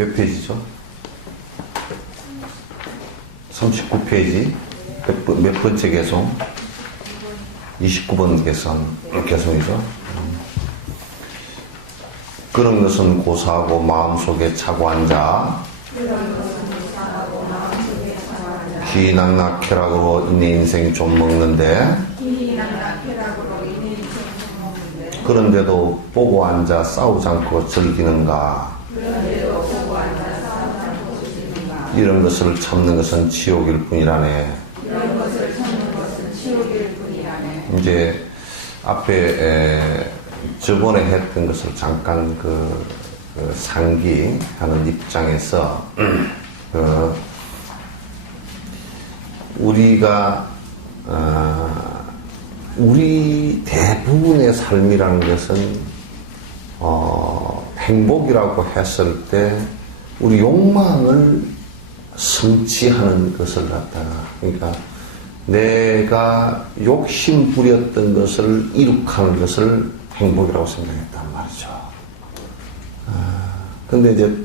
몇 페이지죠? 39페이지. 몇 번째 개송? 29번 개송이죠. 그런 것은 고사하고 마음속에 차고 앉아 기낙낙쾌락으로 내 인생 좀 먹는데 그런데도 보고 앉아 싸우지 않고 즐기는가. 이런 것을 참는 것은 지옥일 뿐이라네. 이제 앞에 저번에 했던 것을 잠깐 그 상기하는 입장에서 우리가 우리 대부분의 삶이라는 것은 행복이라고 했을 때 우리 욕망을 성취하는 것을 갖다가, 그러니까 내가 욕심 부렸던 것을 이룩하는 것을 행복이라고 생각했단 말이죠. 근데 이제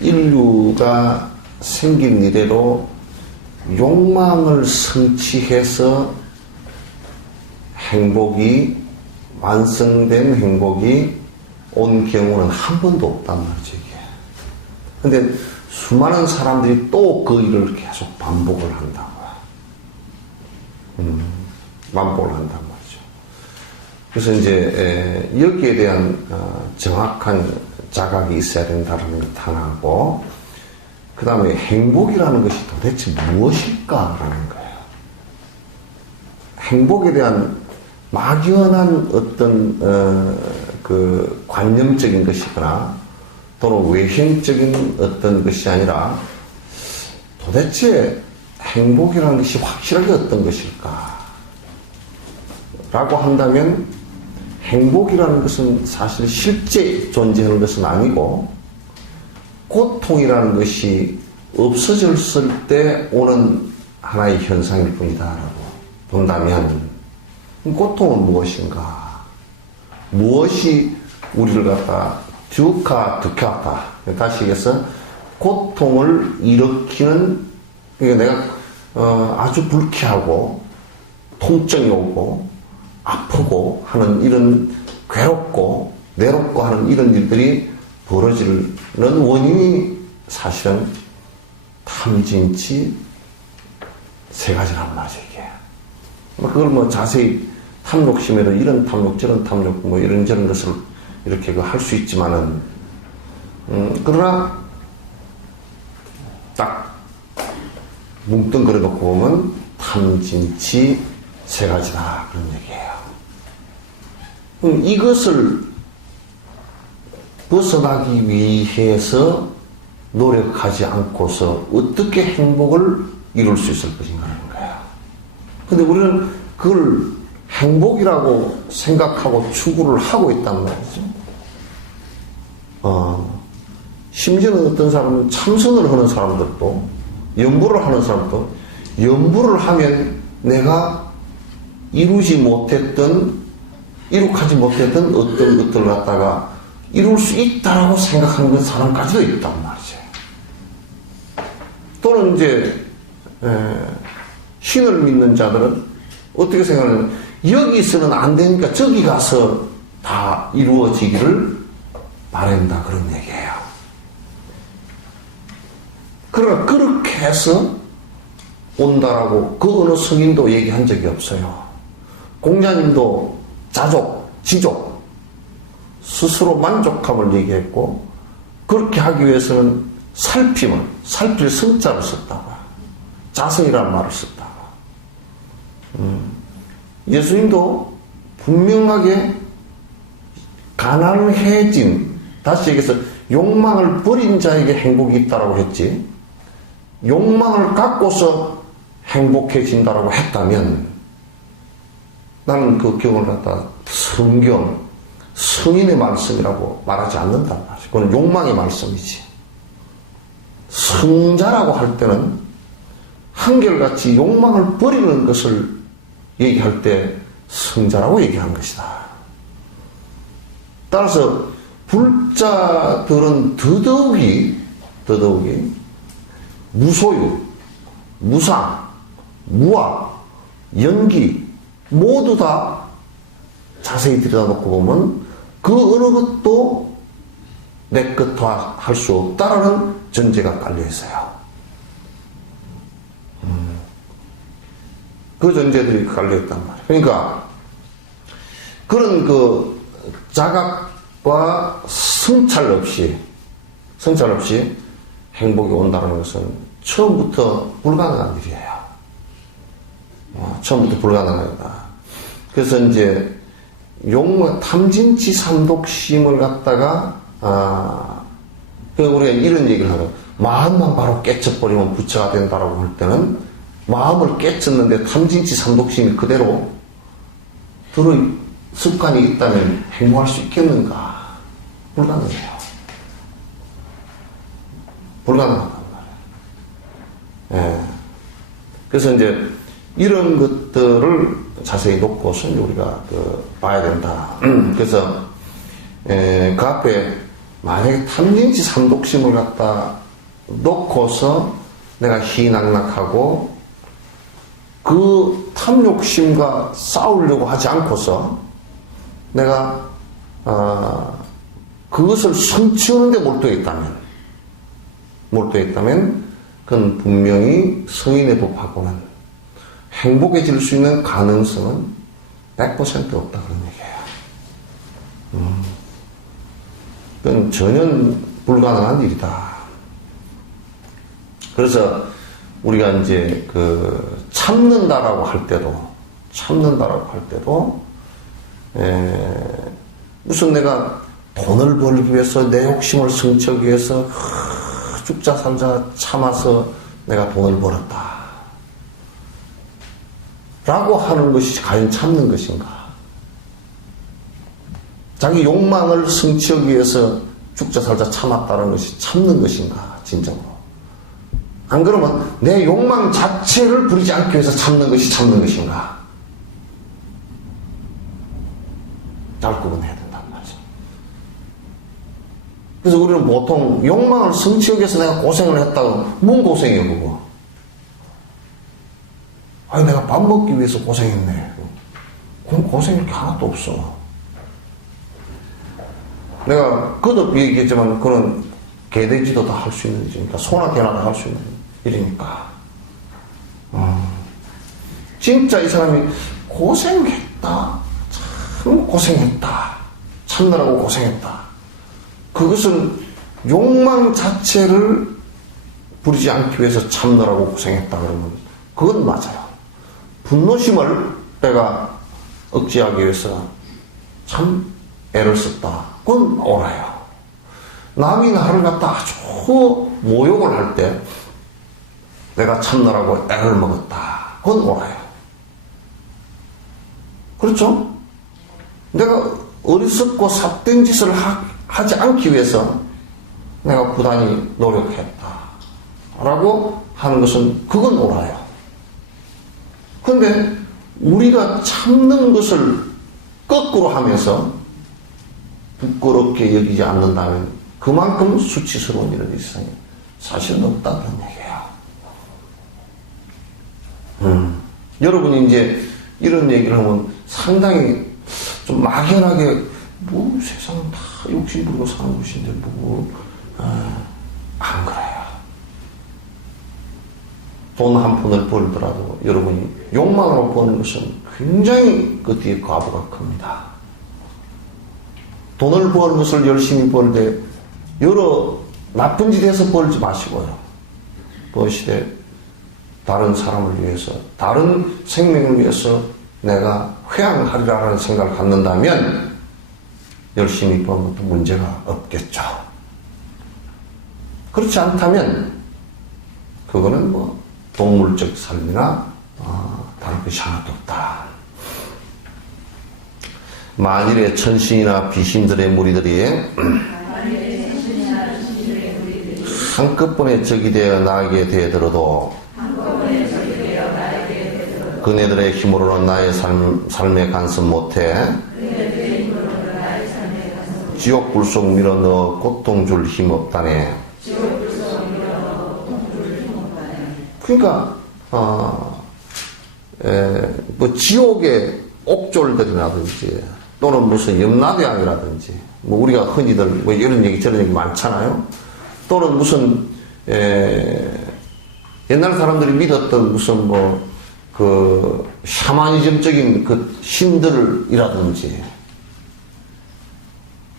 인류가 생긴 이래로 욕망을 성취해서 행복이, 완성된 행복이 온 경우는 한 번도 없단 말이죠, 이게. 근데 수많은 사람들이 또 그 일을 계속 반복을 한다고요. 반복을 한단 말이죠. 그래서 이제 여기에 대한 정확한 자각이 있어야 된다는 것 하나고, 그 다음에 행복이라는 것이 도대체 무엇일까라는 거예요. 행복에 대한 막연한 어떤 그 관념적인 것이거나 또는 외형적인 어떤 것이 아니라 도대체 행복이라는 것이 확실하게 어떤 것일까 라고 한다면, 행복이라는 것은 사실 실제 존재하는 것은 아니고 고통이라는 것이 없어졌을 때 오는 하나의 현상일 뿐이다라고 본다면, 고통은 무엇인가? 무엇이 우리를 갖다 득하다. 다시 얘기해서 고통을 일으키는, 그러니까 내가 아주 불쾌하고 통증이 오고 아프고 하는 이런 괴롭고 외롭고 하는 이런 일들이 벌어지는 원인이 사실은 탐진치 세 가지란 말이죠, 이게. 그걸 뭐 자세히 탐욕심에도 이런 탐욕, 저런 탐욕, 뭐 이런저런 것을 이렇게 할 수 있지만은, 그러나 딱 뭉뚱그려 놓고 보면 탐진치 세 가지다, 그런 얘기예요. 그럼 이것을 벗어나기 위해서 노력하지 않고서 어떻게 행복을 이룰 수 있을 것인가 하는 거예요. 근데 우리는 그걸 행복이라고 생각하고 추구를 하고 있단 말이죠. 심지어는 어떤 사람은 참선을 하는 사람들도, 연부를 하는 사람도, 연부를 하면 내가 이루지 못했던, 이룩하지 못했던 어떤 것들을 갖다가 이룰 수 있다라고 생각하는 사람까지도 있단 말이죠. 또는 이제 신을 믿는 자들은 어떻게 생각하냐면, 여기서는 안 되니까 저기 가서 다 이루어지기를 바란다, 그런 얘기예요. 그러나 그렇게 해서 온다라고 그 어느 성인도 얘기한 적이 없어요. 공자님도 자족, 지족, 스스로 만족함을 얘기했고, 그렇게 하기 위해서는 살필 성자를 썼다고, 자성이라는 말을 썼다고. 예수님도 분명하게 가난해진, 다시 얘기해서 욕망을 버린 자에게 행복이 있다라고 했지, 욕망을 갖고서 행복해진다라고 했다면, 나는 그 경을 갖다 성경, 성인의 말씀이라고 말하지 않는단 말이지. 그건 욕망의 말씀이지. 성자라고 할 때는 한결같이 욕망을 버리는 것을 얘기할 때 성자라고 얘기한 것이다. 따라서 불자들은 더더욱이 무소유, 무상, 무악, 연기 모두 다 자세히 들여다놓고 보면 그 어느 것도 내 것화 할 수 없다라는 전제가 깔려 있어요. 그 전제들이 깔려 있단 말이에요. 그러니까 그런 그 자각과 성찰 없이 행복이 온다는 것은 처음부터 불가능한 일이에요. 처음부터 불가능하다. 그래서 이제 욕망, 탐진치 삼독심을 갖다가, 우리가 이런 얘기를 하죠. 마음만 바로 깨쳐버리면 부처가 된다라고 할 때는 마음을 깨쳤는데 탐진치 삼독심이 그대로 습관이 있다면 행복할 수 있겠는가? 불가능해요. 불가능하단 말이에요. 예. 그래서 이제 이런 것들을 자세히 놓고서 우리가 봐야 된다. 그래서 그 앞에 만약에 탐진치 삼독심을 갖다 놓고서 내가 희낙낙하고 그 탐욕심과 싸우려고 하지 않고서 내가 그것을 성취하는 데 몰두했다면 그건 분명히 성인의 법하고는 행복해질 수 있는 가능성은 100% 없다 그런 얘기예요. 그건 전혀 불가능한 일이다. 그래서 우리가 이제 참는다라고 할 때도 무슨 내가 돈을 벌기 위해서 내 욕심을 성취하기 위해서 죽자 살자 참아서 내가 돈을 벌었다 라고 하는 것이 과연 참는 것인가? 자기 욕망을 성취하기 위해서 죽자 살자 참았다는 것이 참는 것인가? 진정으로. 안 그러면 내 욕망 자체를 부리지 않기 위해서 참는 것이 참는 것인가? 잘 구분해야 된단 말이죠. 그래서 우리는 보통 욕망을 성취하기 위해서 내가 고생을 했다고, 뭔 고생이에요 그거? 아니 내가 밥 먹기 위해서 고생했네. 그럼 고생일 게 하나도 없어. 내가 거듭 얘기했지만 그건 개돼지도 다 할 수 있는 일이니까, 소나 개나 다 할 수 있는 일이니까. 진짜 이 사람이 고생했다, 참 고생했다, 참느라고 고생했다, 그것은 욕망 자체를 부리지 않기 위해서 참느라고 고생했다 그러면 그건 맞아요. 분노심을 내가 억제하기 위해서 참 애를 썼다, 그건 옳아요. 남이 나를 갖다 아주 모욕을 할 때 내가 참느라고 애를 먹었다, 그건 옳아요. 그렇죠? 내가 어리석고 삿된 짓을 하지 않기 위해서 내가 부단히 노력했다 라고 하는 것은 그건 옳아요. 그런데 우리가 참는 것을 거꾸로 하면서 부끄럽게 여기지 않는다면 그만큼 수치스러운 일은 이 세상에 사실은 없다 그런 얘기예요. 여러분이 이제 이런 얘기를 하면 상당히 좀 막연하게 뭐 세상은 다 욕심 부리고 사는 것인데 안 그래요. 돈 한 푼을 벌더라도 여러분이 욕망으로 버는 것은 굉장히 그 뒤에 과부가 큽니다. 돈을 버는 것을 열심히 벌 때 여러 나쁜 짓에서 벌지 마시고요. 버시되 다른 사람을 위해서, 다른 생명을 위해서 내가 회양하리라는 생각을 갖는다면 열심히 버는 것도 문제가 없겠죠. 그렇지 않다면 그거는 뭐 동물적 삶이나 다른 것이 하나도 없다. 만일에 천신이나 비신들의 무리들이 한꺼번에 적이 되어 나에게 대들어도 그네들의 힘으로는 나의 삶에 간섭 못해 지옥 불속 밀어 넣어 고통 줄 힘 없다네. 그러니까 뭐 지옥의 옥졸들이라든지 또는 무슨 염라대왕이라든지 뭐 우리가 흔히들 뭐 이런 얘기 저런 얘기 많잖아요. 또는 무슨 옛날 사람들이 믿었던 무슨 뭐 그 샤머니즘적인 그 신들이라든지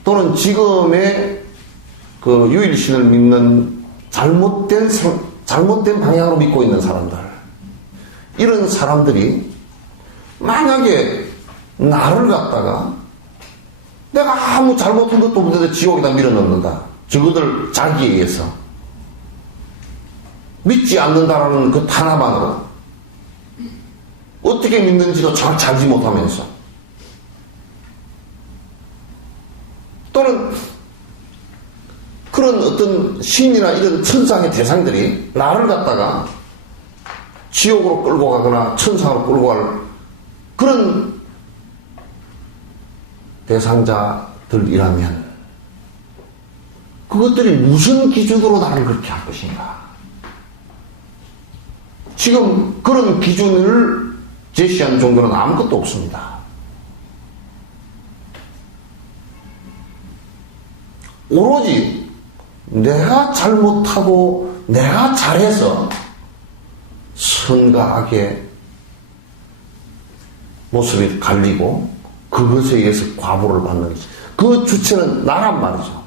또는 지금의 그 유일신을 믿는 잘못된 방향으로 믿고 있는 사람들, 이런 사람들이 만약에 나를 갖다가 내가 아무 잘못한 것도 없는데 지옥에다 밀어넣는다, 적어들 자기에 의해서 믿지 않는다라는 그 하나만으로 어떻게 믿는지도 정확히 알지 못하면서, 또는 그런 어떤 신이나 이런 천상의 대상들이 나를 갖다가 지옥으로 끌고 가거나 천상으로 끌고 갈 그런 대상자들이라면 그것들이 무슨 기준으로 나를 그렇게 할 것인가? 지금 그런 기준을 제시한 정도는 아무것도 없습니다. 오로지 내가 잘못하고 내가 잘해서 선과 악의 모습이 갈리고 그것에 의해서 과보를 받는 그 주체는 나란 말이죠.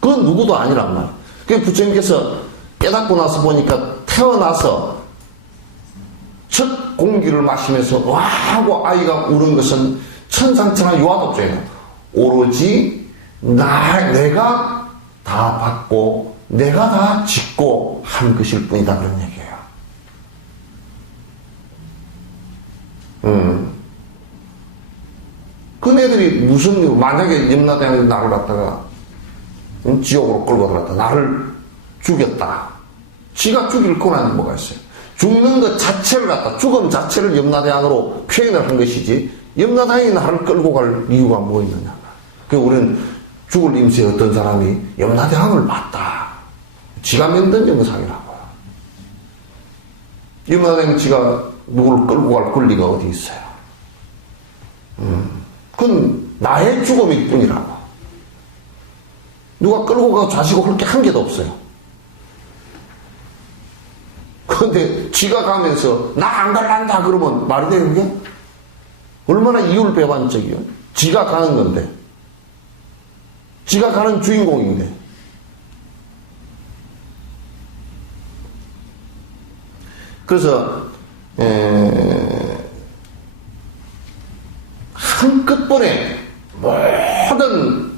그건 누구도 아니란 말이에요. 그게 부처님께서 깨닫고 나서 보니까 태어나서 첫 공기를 마시면서 와 하고 아이가 우는 것은 천상천하 유아독존이에요. 오로지 내가 다 받고 내가 다 짓고 한 것일 뿐이다, 그런 얘기예요. 그네들이 무슨, 만약에 염라대왕이 나를 갖다가 지옥으로 끌고 들어갔다, 나를 죽였다, 지가 죽일 권한이 뭐가 있어요? 죽는 것 자체를 갖다, 죽음 자체를 염라대왕으로 표현을 한 것이지 염라대왕이 나를 끌고 갈 이유가 뭐 있느냐. 그 우리는 죽을 임시에 어떤 사람이 염라대왕을 봤다, 지가 만든 영상이라고. 염라대왕이 지가 누구를 끌고 갈 권리가 어디 있어요? 그건 나의 죽음일 뿐이라고. 누가 끌고 가고 좌시고 그렇게 한 개도 없어요. 그런데 지가 가면서 나 안 갈란다 그러면 말이 돼요, 그게? 얼마나 이율배반적이요. 지가 가는 건데, 지가 가는 주인공인데. 그래서 한꺼번에 모든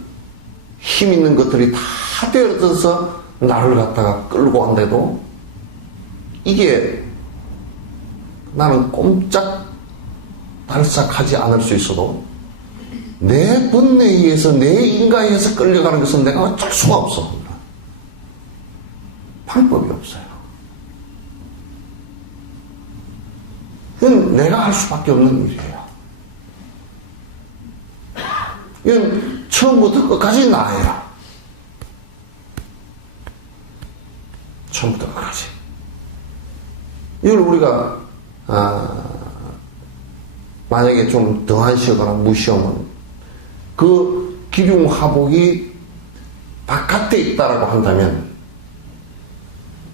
힘 있는 것들이 다 되어져서 나를 갖다가 끌고 간데도 이게 나는 꼼짝 달싹하지 않을 수 있어도 내 번뇌에 의해서 내 인가에 의해서 끌려가는 것은 내가 어쩔 수가 없어. 방법이 없어요. 이건 내가 할 수밖에 없는 일이에요. 이건 처음부터 끝까지 나예요. 처음부터 끝까지. 이걸 우리가 만약에 좀 등한시하거나 무시하면 그 기륭하복이 바깥에 있다라고 한다면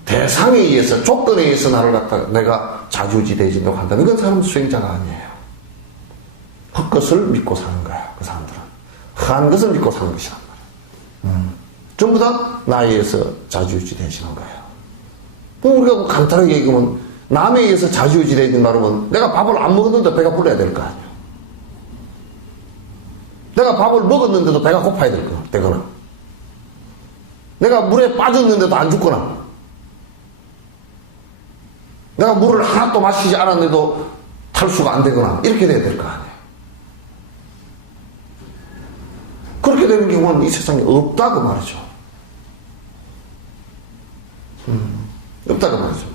대상에 의해서, 조건에 의해서 나를 갖다가 내가 자주지대해진다고 한다면 그건 사람 수행자가 아니에요. 헛것을 믿고 사는 거야, 그 사람들은. 한 것을 믿고 사는 것이란 말이에요. 전부 다 나에 의해서 자주지대해지는 거예요. 우리가 간단하게 얘기하면 남에 의해서 자주지대해진다 그러면 내가 밥을 안 먹었는데 배가 불러야 될 거 아니에요. 내가 밥을 먹었는데도 배가 고파야 되거나, 내가 물에 빠졌는데도 안 죽거나, 내가 물을 하나도 마시지 않았는데도 탈수가 안 되거나, 이렇게 돼야 될 거 아니에요. 그렇게 되는 경우는 이 세상에 없다고 말이죠. 없다고 말이죠.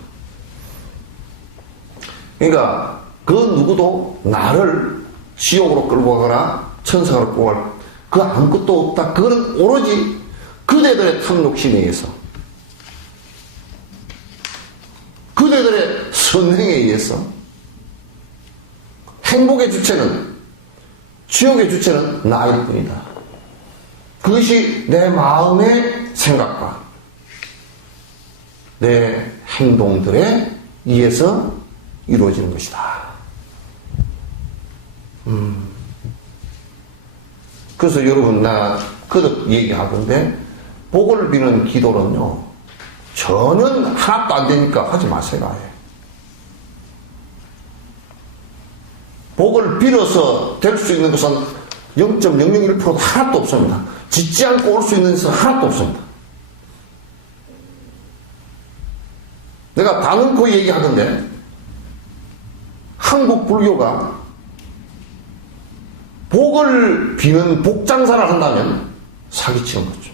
그러니까 그 누구도 나를 지옥으로 끌고 가거나 천상으로 끌고 갈 그 아무것도 없다. 그거는 오로지 그대들의 탐욕심에 의해서, 그대들의 선행에 의해서. 행복의 주체는, 지옥의 주체는 나일 뿐이다. 그것이 내 마음의 생각과 내 행동들에 의해서 이루어지는 것이다. 그래서 여러분, 나 그렇게 얘기하던데, 복을 비는 기도는요, 전혀 하나도 안 되니까 하지 마세요, 아예. 복을 빌어서 될 수 있는 것은 0.001%도 하나도 없습니다. 짓지 않고 올 수 있는 것은 하나도 없습니다. 내가 다놓고 얘기하던데, 한국 불교가 복을 비는 복장사를 한다면 사기치는 거죠.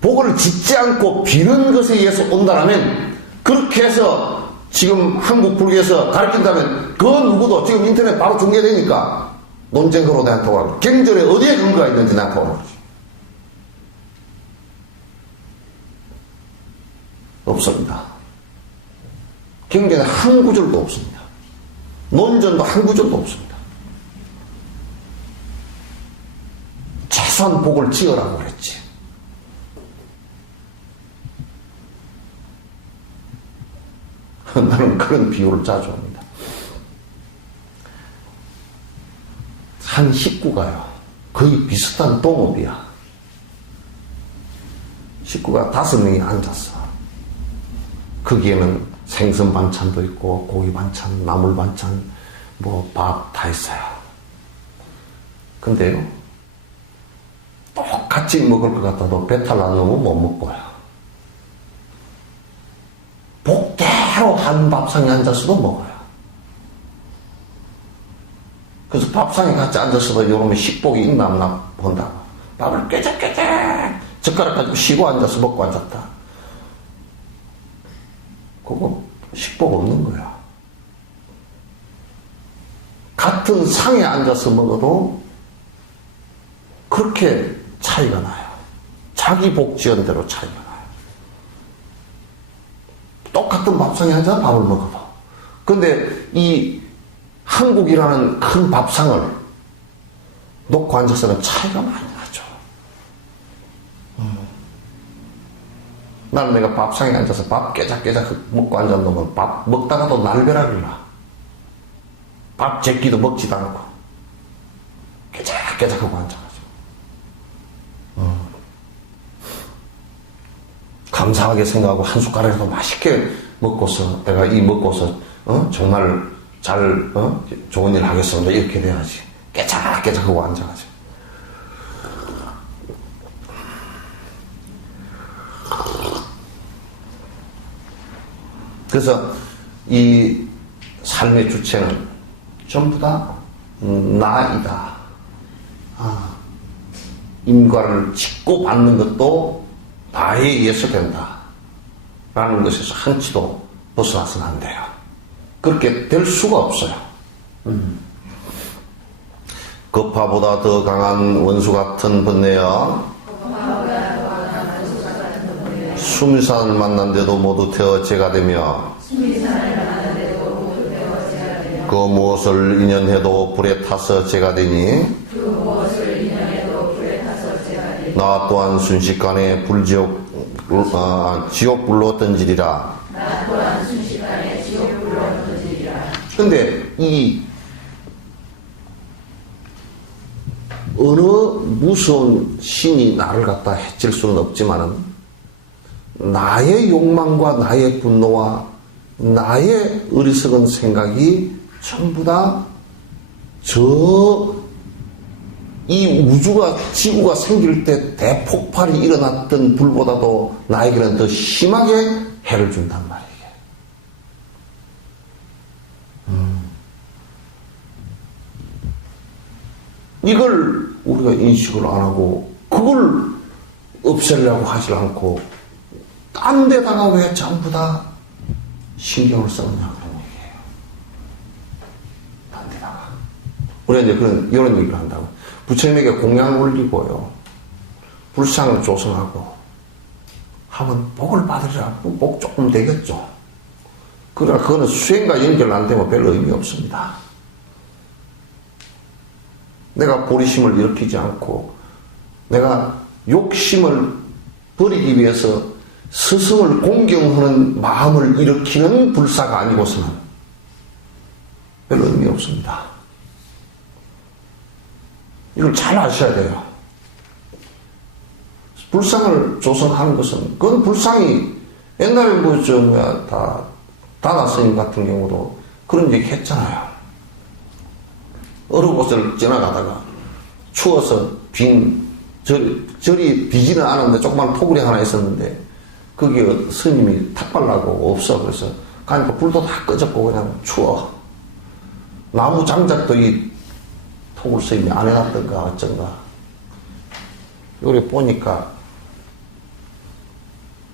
복을 짓지 않고 비는 것에 의해서 온다면, 그렇게 해서 지금 한국 불교에서 가르친다면 그 누구도 지금 인터넷 바로 중계되니까 논쟁으로 나한테 오라고. 경전에 어디에 근거가 있는지 나한테 오라고. 없습니다. 경전에 한 구절도 없습니다. 논전도 한 구절도 없습니다. 최소한 복을 지으라고 그랬지. 나는 그런 비유를 자주 합니다. 한 식구가요, 거의 비슷한 동업이야. 식구가 5명이 앉았어. 거기에는 생선 반찬도 있고, 고기 반찬, 나물 반찬, 뭐 밥 다 있어요. 근데요, 똑같이 먹을 것 같아도 배탈 안 넣으면 못 먹고요. 복대로 한 밥상에 앉아서도 먹어요. 그래서 밥상에 같이 앉아서도 이러면 식복이 있나 없나 본다고. 밥을 깨작깨작 젓가락 가지고 쉬고 앉아서 먹고 앉았다. 그거 식복 없는 거야. 같은 상에 앉아서 먹어도 그렇게 차이가 나요. 자기 복 지은 대로 차이가 나요. 똑같은 밥상에 앉아서 밥을 먹어도. 근데 이 한국이라는 큰 밥상을 놓고 앉아서는 차이가 많이 나죠. 나는 내가 밥상에 앉아서 밥 깨작깨작 먹고 앉았는데 밥 먹다가도 날벼락이 나. 밥 제끼도 먹지도 않고 깨작깨작 하고 앉아가지고 감사하게 생각하고 한 숟가락이라도 맛있게 먹고서 내가 이 먹고서 정말 잘 좋은 일 하겠습니다 이렇게 돼야지. 깨작깨작 하고 앉아가지고. 그래서 이 삶의 주체는 전부 다 나이다. 인과를 짓고 받는 것도 나에 의해서 된다. 라는 것에서 한치도 벗어나서는 안 돼요. 그렇게 될 수가 없어요. 거파보다 더 강한 원수 같은 번뇌여 수미산을 만난데도 모두 태어 제가 되며 그 무엇을 인연해도 불에 타서 제가 되니 나 또한 순식간에 지옥불로 던지리라. 근데 이 어느 무서운 신이 나를 갖다 해칠 수는 없지만은 나의 욕망과 나의 분노와 나의 어리석은 생각이 전부 다 이 우주가, 지구가 생길 때 대폭발이 일어났던 불보다도 나에게는 더 심하게 해를 준단 말이에요. 이걸 우리가 인식을 안 하고, 그걸 없애려고 하지 않고, 딴 데다가 왜 전부 다 신경을 썼냐, 그런 얘기예요. 우리가 이제 이런 얘기를 한다고. 부처님에게 공양을 올리고요. 불상을 조성하고 하면 복을 받으리라. 복 조금 되겠죠. 그러나 그거는 수행과 연결 안 되면 별 의미 없습니다. 내가 보리심을 일으키지 않고 내가 욕심을 버리기 위해서 스승을 공경하는 마음을 일으키는 불사가 아니고서는 별 의미 없습니다. 이걸 잘 아셔야 돼요. 불상을 조성하는 것은, 그건 불상이, 옛날에 다나 스님 같은 경우도 그런 얘기 했잖아요. 어느 곳을 지나가다가 추워서 절이 비지는 않았는데 조그만 토구리 하나 있었는데 거기에 스님이 탁발나고 없어. 그래서 가니까 불도 다 꺼졌고 그냥 추워. 나무 장작도 이 토굴 스님이 안 해놨던가 어쩐가. 요래 보니까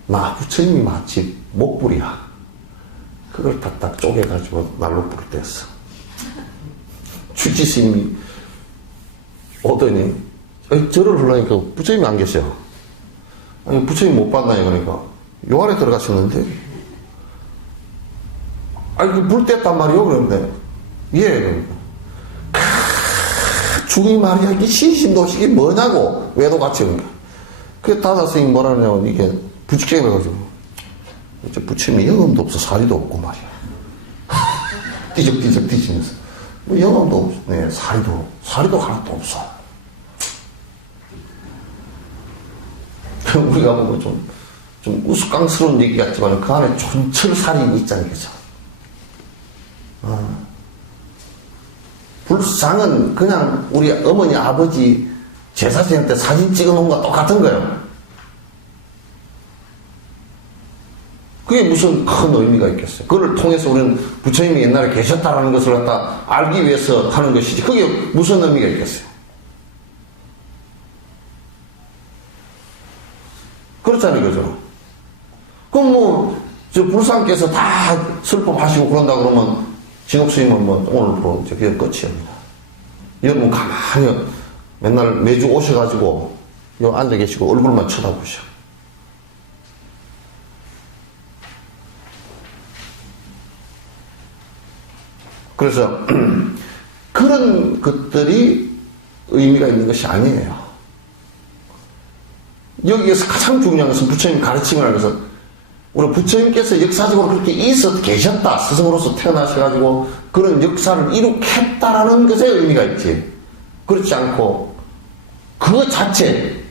나 부처님이 마치 목불이야. 그걸 딱 쪼개가지고 날로 불을 뗐어. 주지스님이 오더니 절을 하려니까 부처님이 안 계셔. 아니 부처님 못 봤나요? 그러니까 요 안에 들어가셨는데 아니 그 불 뗐단 말이요? 그런데 예. 그러니까 죽이 말이야 이게 신신도식이 뭐냐고 외도같이. 그러니까 그 다다스님 뭐라 그러냐면 이게 부직갱이 해가지고 부처님이 영혼도 없어 사리도 없고 말이야. 띠적띠적 뒤지면서 영혼도 없어. 네, 사리도 하나도 없어. 우리가 보고 좀 우스꽝스러운 얘기 같지만 그 안에 촌철살이 있잖아요. 그죠? 불상은 그냥 우리 어머니 아버지 제사지낼 때 사진 찍어 놓은 거와 똑같은 거예요. 그게 무슨 큰 의미가 있겠어요. 그걸 통해서 우리는 부처님이 옛날에 계셨다라는 것을 갖다 알기 위해서 하는 것이지 그게 무슨 의미가 있겠어요. 그렇잖아요. 그죠? 그럼 불상께서 다 슬퍼하시고 그런다 그러면 진옥스님은 오늘부로 이제 그게 끝이옵니다. 여러분 가만히 맨날 매주 오셔가지고 요 앉아 계시고 얼굴만 쳐다보셔. 그래서 그런 것들이 의미가 있는 것이 아니에요. 여기에서 가장 중요한 것은 부처님 가르침을 하면서 우리 부처님께서 역사적으로 그렇게 계셨다. 스승으로서 태어나셔가지고 그런 역사를 이룩했다라는 것에 의미가 있지. 그렇지 않고 그 자체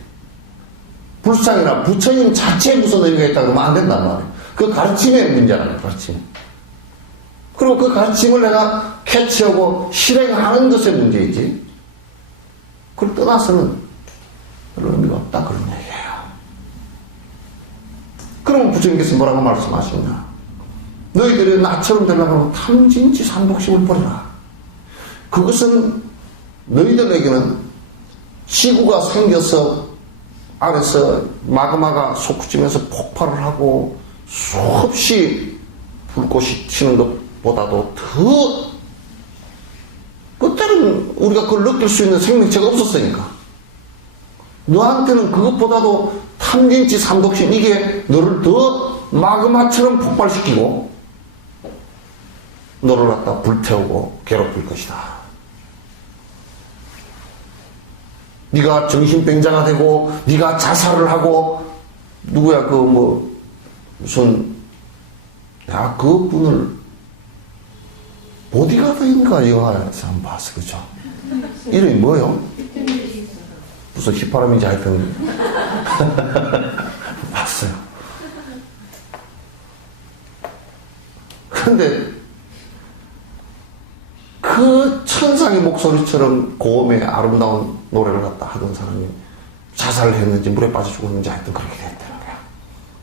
불상이나 부처님 자체에 무슨 의미가 있다 그러면 안 된단 말이에요. 그 가르침의 문제라는 가르침. 그리고 그 가르침을 내가 캐치하고 실행하는 것의 문제이지. 그걸 떠나서는 별로 의미가 없다 그런 얘기예요. 그러면 부처님께서 뭐라고 말씀하시냐. 너희들이 나처럼 되려고 하면 탐진치 삼독심을 버려라. 그것은 너희들에게는 지구가 생겨서 아래서 마그마가 솟구치면서 폭발을 하고 수없이 불꽃이 튀는 것보다도 더 그때는 우리가 그걸 느낄 수 있는 생명체가 없었으니까 너한테는 그것보다도 탐진치 삼독심 이게 너를 더 마그마처럼 폭발시키고 너를 갖다 불태우고 괴롭힐 것이다. 네가 정신병자가 되고 네가 자살을 하고 누구야 무슨 그분을 보디가드인가 영화에서 한번 봤어. 그죠? 이름이 뭐요? 무슨 휘파람인지 하여튼 봤어요. 그런데 그 천상의 목소리처럼 고음의 아름다운 노래를 갖다 하던 사람이 자살을 했는지 물에 빠져 죽었는지 하여튼 그렇게 됐다는 거야.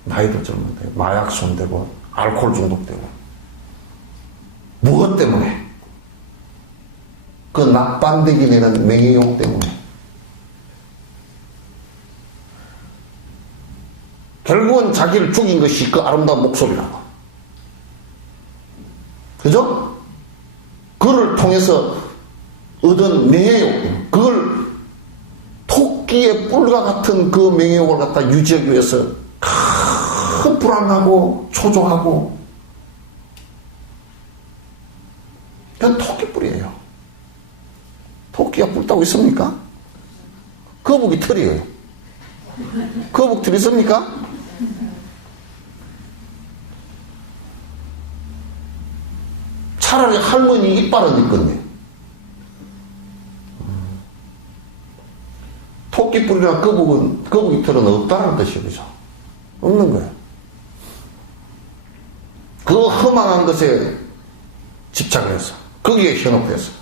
나이도 젊은데 마약 손대고 알코올 중독되고 무엇 때문에? 그 낙반대기 내는 맹의욕 때문에. 결국은 자기를 죽인 것이 그 아름다운 목소리라고. 그죠? 그를 통해서 얻은 명예욕, 그걸 토끼의 뿔과 같은 그 명예욕을 갖다 유지하기 위해서 큰 불안하고 초조하고, 그냥 토끼 뿔이에요. 토끼가 뿔 따고 있습니까? 거북이 털이에요. 거북 털 있습니까? 차라리 할머니 이빨은 있겠네. 토끼뿔이나 거북이 털은 없다는 뜻이죠. 그죠? 없는 거예요. 그 허망한 것에 집착을 해서, 거기에 현혹해서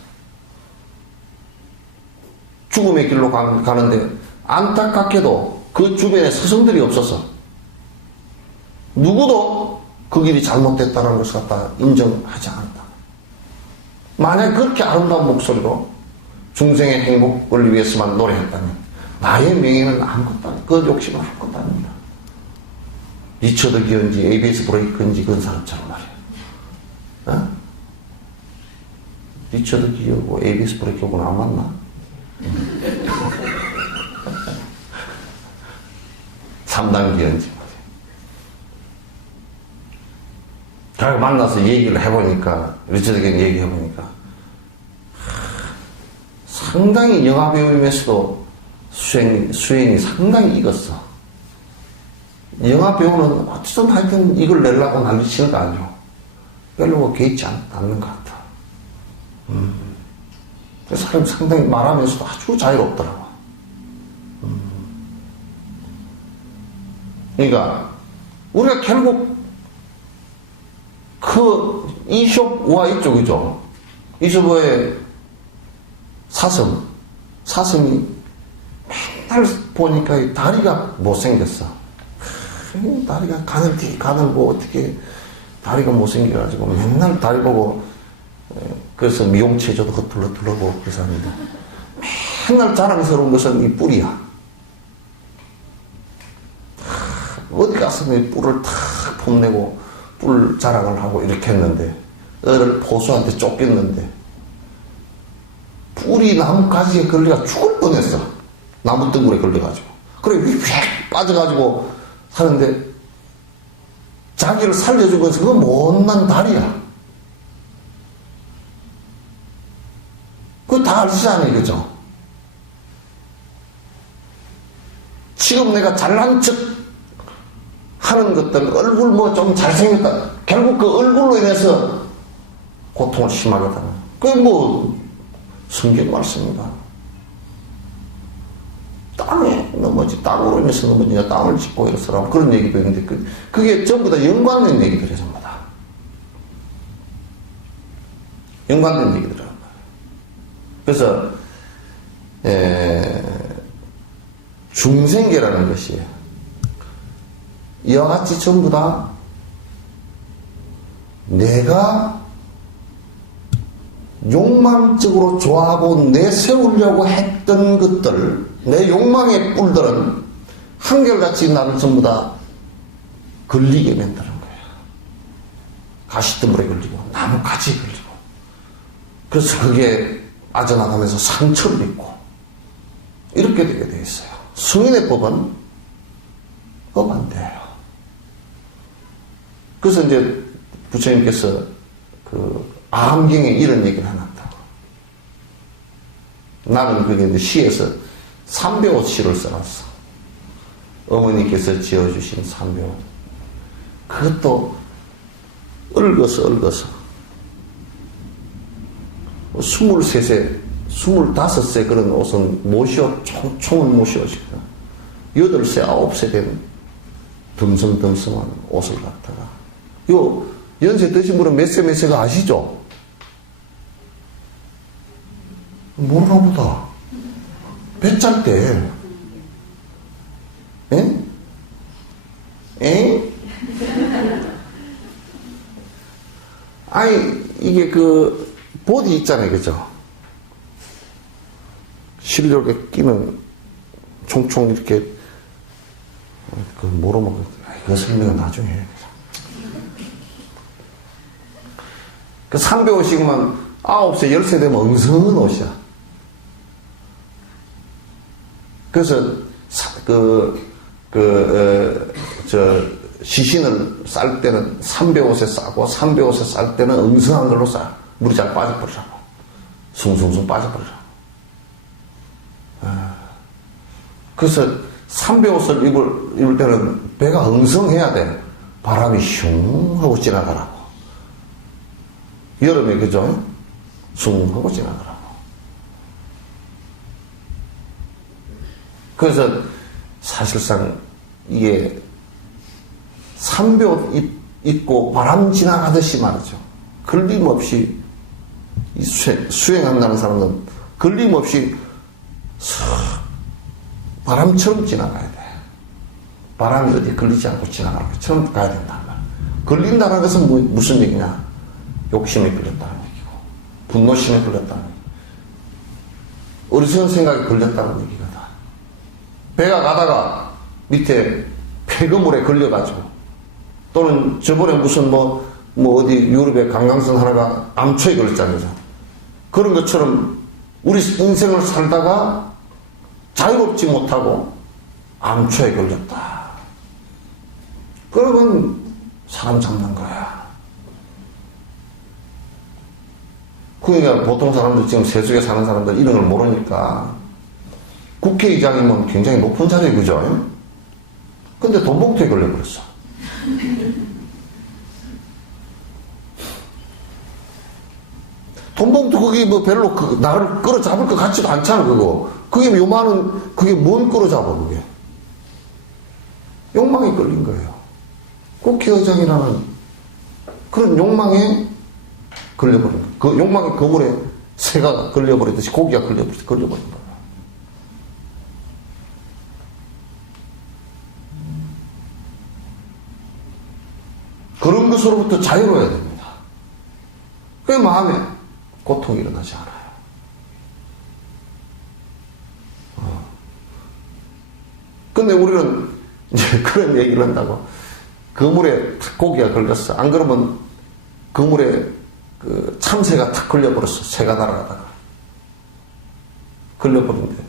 죽음의 길로 가는데, 안타깝게도 그 주변에 스승들이 없어서 누구도 그 길이 잘못됐다는 것을 갖다 인정하지 않았다. 만약 그렇게 아름다운 목소리로 중생의 행복을 위해서만 노래했다면 나의 명예는 아무것도 아니야. 그 욕심은 아무것도 아닙니다. 리처드 기어인지 ABS 브레이크인지 그런 사람처럼 말이야. 어? 리처드 기어고 ABS 브레이크하고는 안 맞나? 3단 기어인지 말이야. 잘 만나서 얘기를 해보니까, 리처드 기어 얘기해보니까 상당히 영화 배우면서도 수행이 상당히 익었어. 영화 배우는 어쨌든 하여튼 이걸 내려고 난리치는 거 아니고 별로 개의치 않는 것 같아. 그 사람이 상당히 말하면서도 아주 자유롭더라고. 그러니까 우리가 결국 그 이솝과 이쪽이죠. 이솝의 사슴이 맨날 보니까 다리가 못생겼어. 다리가 가늘고 어떻게 다리가 못생겨가지고 맨날 다리 보고, 그래서 미용체조도 헛둘러보고 그래서 하는데, 맨날 자랑스러운 것은 이 뿔이야. 어디 가서 이 뿔을 탁 폼내고 뿔 자랑을 하고 이렇게 했는데, 어를 포수한테 쫓겼는데 뿔이 나무 가지에 걸려가 죽을 뻔했어. 나무 덩굴에 걸려가지고. 그래 휙 빠져가지고 하는데, 자기를 살려준 것은 그거 못난 다리야. 그거 다 아시잖아요. 그죠? 지금 내가 잘난 척 하는 것들, 얼굴 뭐 좀 잘생겼다. 결국 그 얼굴로 인해서 고통을 심하게 당하는. 그게 뭐 성경 말씀입니다. 땅에 땅으로 인해서 넘어지냐, 땅을 짚고 일어서라, 그런 얘기도 있는데, 그게 전부 다 연관된 얘기들이에요, 전부 다. 연관된 얘기들이란 말이에요. 그래서, 중생계라는 것이, 이와 같이 전부 다 내가 욕망적으로 좋아하고 내세우려고 했던 것들, 내 욕망의 뿔들은 한결같이 나를 전부 다 걸리게 만드는 거야. 가시덤불에 걸리고 나뭇가지에 걸리고, 그래서 그게 빠져나가면서 상처를 입고 이렇게 되게 돼 있어요. 승인의 법은 안 돼요. 그래서 이제 부처님께서 그 암경에 이런 얘기를 해놨다고. 나는 그게 이제 시에서 삼배옷 시를 써놨어. 어머니께서 지어주신 삼배옷. 그것도 얽어서 23세, 25세 그런 옷은 모시옷, 총은 모시옷이거든. 8세, 9세 된 듬성듬성한 옷을 갖다가. 요 연세 드신 분은 몇 세가 아시죠? 모르나 보다. 몇 살 때? 에? 아니, 이게 그, 보디 있잖아요. 그죠? 실력에 끼는 총총 이렇게, 그, 모르면, 그 설명은 나중에 해. 그 300옷이면 9세, 10세 되면 엉성한 옷이야. 그래서 시신을 쌀 때는 삼배옷에 싸고 삼배옷에 쌀 때는 엉성한 걸로 싸. 물이 잘 빠져버리라고. 숭숭숭 빠져버리라고. 그래서 삼배옷을 입을 때는 배가 엉성해야 돼. 바람이 슝 하고 지나가라고. 여름에 그죠? 숭 하고 지나가라고. 그래서 사실상 이게 삼배옷 입고 바람 지나가듯이 말이죠. 걸림없이 수행한다는 사람은 걸림없이 바람처럼 지나가야 돼. 바람이 어디 걸리지 않고 지나가는 것처럼 가야 된단 말이야. 걸린다는 것은 무슨 얘기냐? 욕심에 걸렸다는 얘기고, 분노심에 걸렸다는 얘기고, 어리석은 생각에 걸렸다는 얘기거든. 배가 가다가 밑에 폐거물에 걸려가지고, 또는 저번에 무슨 어디 유럽의 관광선 하나가 암초에 걸렸잖아요. 그런 것처럼 우리 인생을 살다가 자유롭지 못하고 암초에 걸렸다. 그러면 사람 잡는 거야. 그러니까 보통 사람들, 지금 세속에 사는 사람들 이런 걸 모르니까 국회의장이면 굉장히 높은 자리에, 그죠? 근데 돈봉투에 걸려버렸어. 돈봉투 그게 별로 나를 끌어잡을 것 같지도 않잖아, 그거. 그게 요만한, 그게 뭔 끌어잡아, 그게. 욕망에 걸린 거예요. 국회의장이라는 그런 욕망에 걸려버린 거예요. 그 욕망의 거물에 새가 걸려버리듯이, 고기가 걸려버린 거예요. 그런 것으로부터 자유로워야 됩니다. 그 마음에 고통이 일어나지 않아요. 근데 우리는 이제 그런 얘기를 한다고. 그물에 고기가 걸렸어. 안 그러면 그물에 참새가 탁 걸려버렸어. 새가 날아가다가. 걸려버린대.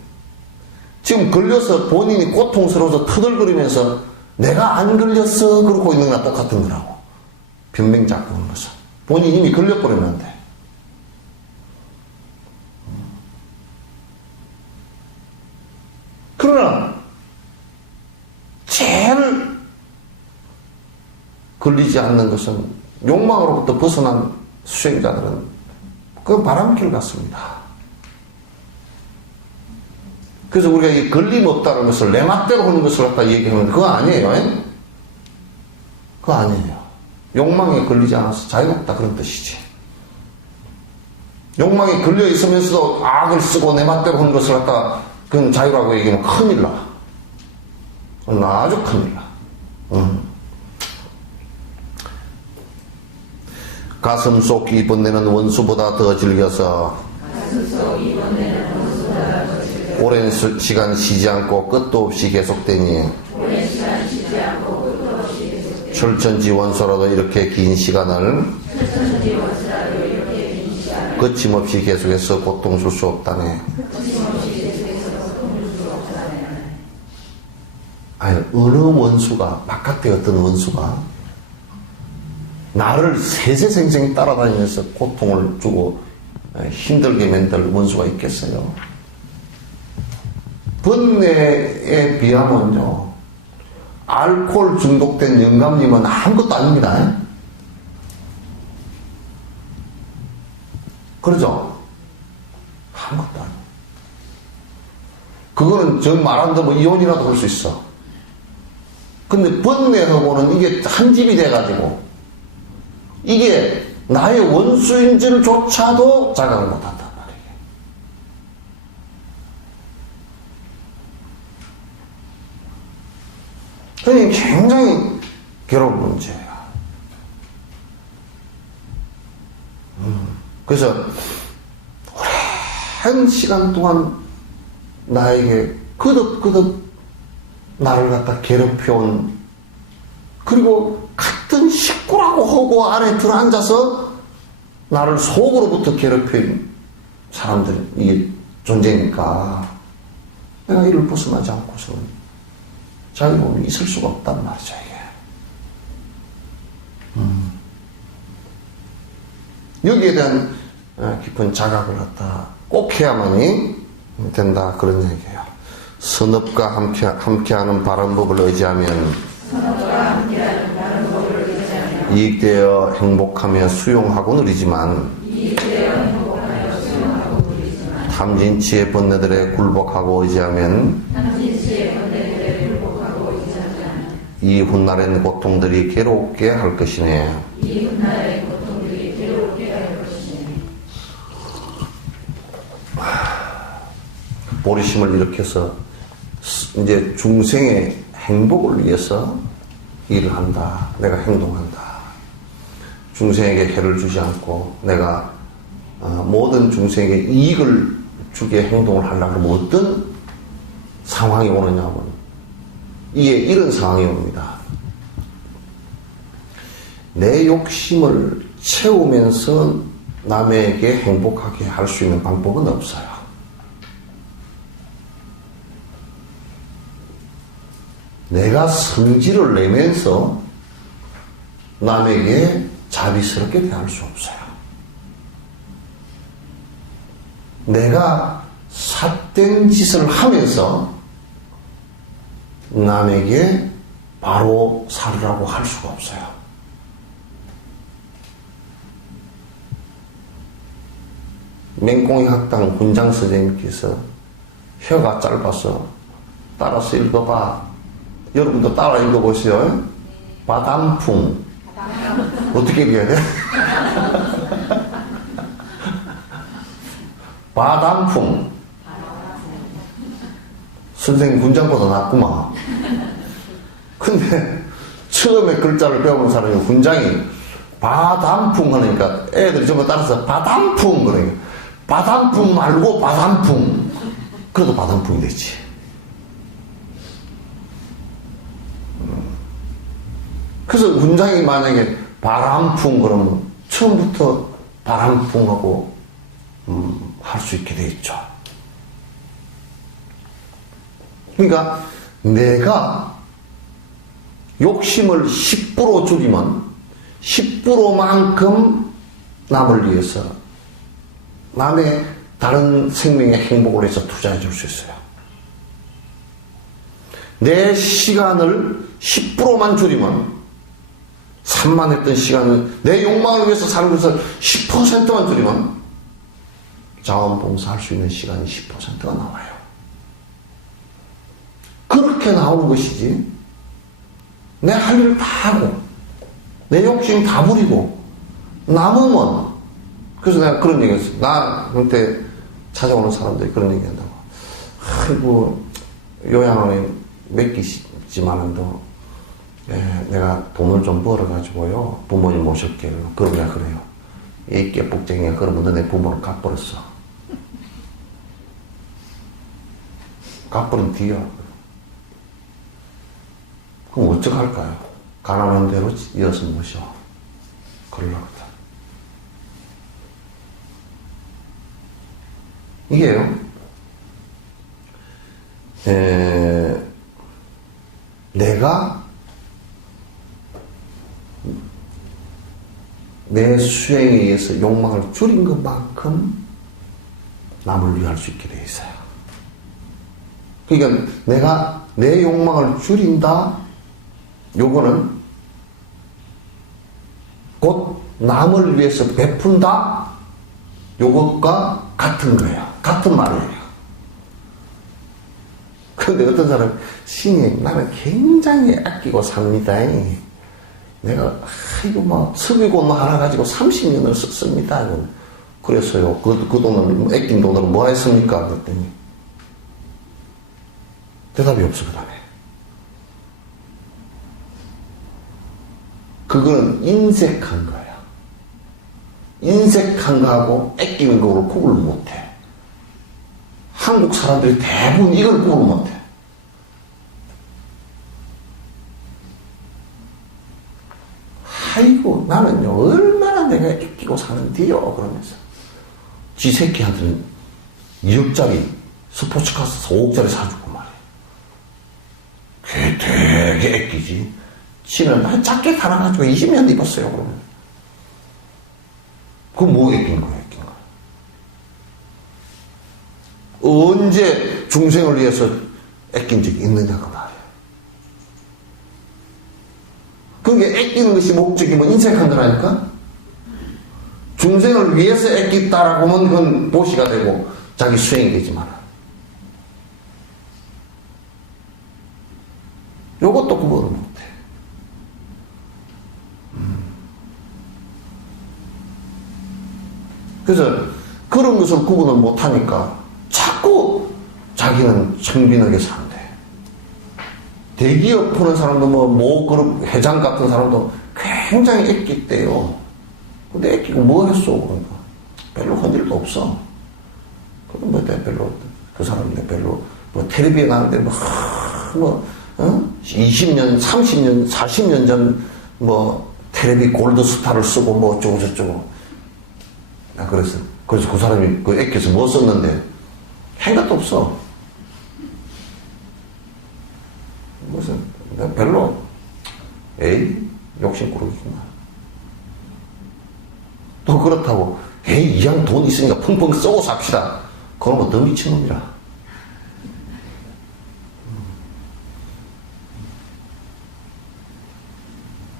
지금 걸려서 본인이 고통스러워서 터덜거리면서 내가 안 걸렸어. 그러고 있는 거랑 똑같은 거라고. 변명 잡고 오는 것은. 본인이 이미 걸려버리면 돼. 그러나 제일 걸리지 않는 것은 욕망으로부터 벗어난 수행자들은 그 바람길 같습니다. 그래서 우리가 이 걸림 없다는 것을 내 맛대로 하는 것을 갖다 얘기하면 그거 아니에요. 그거 아니에요. 욕망에 걸리지 않아서 자유롭다 그런 뜻이지. 욕망에 걸려 있으면서도 악을 쓰고 내 맛대로 하는 것을 갖다 그건 자유라고 얘기하면 큰일 나. 아주 큰일 나. 가슴 속 이번내는 원수보다 더 즐겨서 오랜 시간 쉬지 않고 끝도 없이 계속되니 철천지 원수라도 이렇게 긴 시간을 거침없이 계속해서 고통 줄 수 없다네. 아니, 어느 원수가, 바깥에 어떤 원수가 나를 세세생생 따라다니면서 고통을 주고 힘들게 만들 원수가 있겠어요? 번뇌에 비하면요, 알코올 중독된 영감님은 아무것도 아닙니다. 그러죠? 아무것도 아니에요. 그거는 저 말한 대로 이혼이라도 할 수 있어. 근데 번뇌하고는 이게 한 집이 돼가지고 이게 나의 원수인지를 조차도 자각을 못한단 말이에요. 그러니 굉장히 괴로운 문제예요. 그래서 오랜 시간 동안 나에게 거듭거듭 나를 갖다 괴롭혀온, 그리고 같은 식구라고 하고 안에 들어앉아서 나를 속으로부터 괴롭힌 사람들, 이게 존재니까 내가 이를 벗어나지 않고서는 자기 몸이 있을 수가 없단 말이죠, 이게. 여기에 대한 깊은 자각을 갖다 꼭 해야만이 된다, 그런 얘기예요. 선업과 함께하는 바른 법을 의지하면 이익되어 행복하며 수용하고 누리지만 탐진치의 번뇌들에 굴복하고 의지하면 이 훗날엔 고통들이 괴롭게 할 것이네. 보리심을 일으켜서 이제 중생의 행복을 위해서 일을 한다. 내가 행동한다. 중생에게 해를 주지 않고 내가 모든 중생에게 이익을 주게 행동을 하려고 하면 어떤 상황이 오느냐면 이게 이런 상황이 옵니다. 내 욕심을 채우면서 남에게 행복하게 할 수 있는 방법은 없어요. 내가 성질을 내면서 남에게 자비스럽게 대할 수 없어요. 내가 삿된 짓을 하면서 남에게 바로 살으라고 할 수가 없어요. 맹꽁이 학당 군장 선생님께서 혀가 짧아서 따라서 읽어봐. 여러분도 따라 읽어보세요. 바담풍. 어떻게 얘기해야 돼? 바담풍. 선생님 군장보다 낫구만. 근데 처음에 글자를 배우는 사람이 군장이 바담풍 하니까 애들이 전부 따라서 바담풍 그러니까 바담풍 말고 바담풍. 그래도 바담풍이 되지. 그래서 군장이 만약에 바람풍 그러면 처음부터 바람풍하고 할 수 있게 돼 있죠. 그러니까 내가 욕심을 10% 줄이면 10%만큼 남을 위해서 남의 다른 생명의 행복을 위해서 투자해 줄 수 있어요. 내 시간을 10%만 줄이면 산만했던 시간을 내 욕망을 위해서 사는 것을 10%만 줄이면 자원봉사할 수 있는 시간이 10%가 나와요. 그렇게 나오는 것이지 내 할 일을 다 하고 내 욕심 다 부리고 남으면 그래서 내가 그런 얘기 했어요. 나한테 찾아오는 사람들이 그런 얘기 한다고. 아이고 요양원에 맡기지만은도 내가 돈을 좀 벌어가지고요 부모님 모실게요. 그럼 내가 그래요. 이 깨복쟁이가 그러면 너네 부모를 갚버렸어. 갚버린 뒤야. 그럼 어떡할까요? 가난한 대로 이어서 모셔. 그러려고. 이게요, 내가 내 수행에 의해서 욕망을 줄인 것만큼 남을 위할 수 있게 되어 있어요. 그러니까 내가 내 욕망을 줄인다, 요거는 곧 남을 위해서 베푼다, 요것과 같은 거예요. 같은 말이에요. 그런데 어떤 사람이, 신님, 나는 굉장히 아끼고 삽니다. 내가, 석유곤 하나 가지고 30년을 썼습니다. 그래서요, 그 돈을, 아낀 돈으로 뭐 했습니까? 그랬더니, 대답이 없어, 그 다음에. 그건 인색한 거야. 인색한 거하고 아끼는 거로 구분을 못해. 한국 사람들이 대부분 이걸 구분을 못해. 아이고, 나는요, 얼마나 내가 아끼고 사는데요? 그러면서. 지 새끼한테는 2억짜리 스포츠카 5억짜리 사주고 말이야. 걔 되게 애끼지. 치면 작게 갈아가지고 20년 입었어요, 그러면. 그거 뭐 애낀 거야, 애낀 거야. 언제 중생을 위해서 애낀 적이 있느냐고 말이야. 그게 애끼는 것이 목적이면 인색한 거라니까? 중생을 위해서 애끼다라고 하면 그건 보시가 되고 자기 수행이 되지만 요것도 구분을 못해. 그래서 그런 것을 구분을 못하니까 자꾸 자기는 청빈하게 산대. 대기업 푸는 사람도 모그룹 회장 같은 사람도 굉장히 애끼대요. 근데 애끼고 뭐 했어? 그러니까 별로 한 일도 없어. 그럼 별로 그 사람인데 별로 텔레비에 나는데 20년, 30년, 40년 전 텔레비 골드스타를 쓰고 어쩌고 저쩌고. 그래서 그 사람이 그 애껴서 뭐 썼는데 한 것도 없어. 무슨 별로 욕심꾸러기구나. 또 그렇다고 이양 돈 있으니까 펑펑 쏘고 삽시다. 그러면 더 미친놈이라.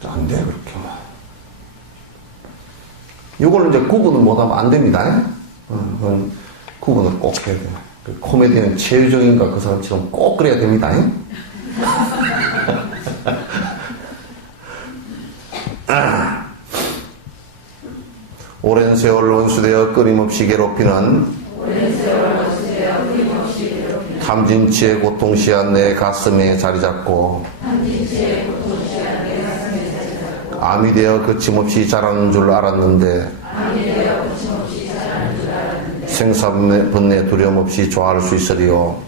안 돼, 그렇게. 이걸 이제 구분을 못하면 안 됩니다. 그건 구분을 꼭 해야 돼요. 그 코미디언 최유정인가 그 사람처럼 꼭 그래야 됩니다. 오랜 세월 원수되어 끊임없이 괴롭히는 탐진치의 고통시한 내 가슴에 자리 잡고 암이 되어 거침없이 자라는 줄 알았는데 생사분내 두려움 없이 좋아할 수 있으리요.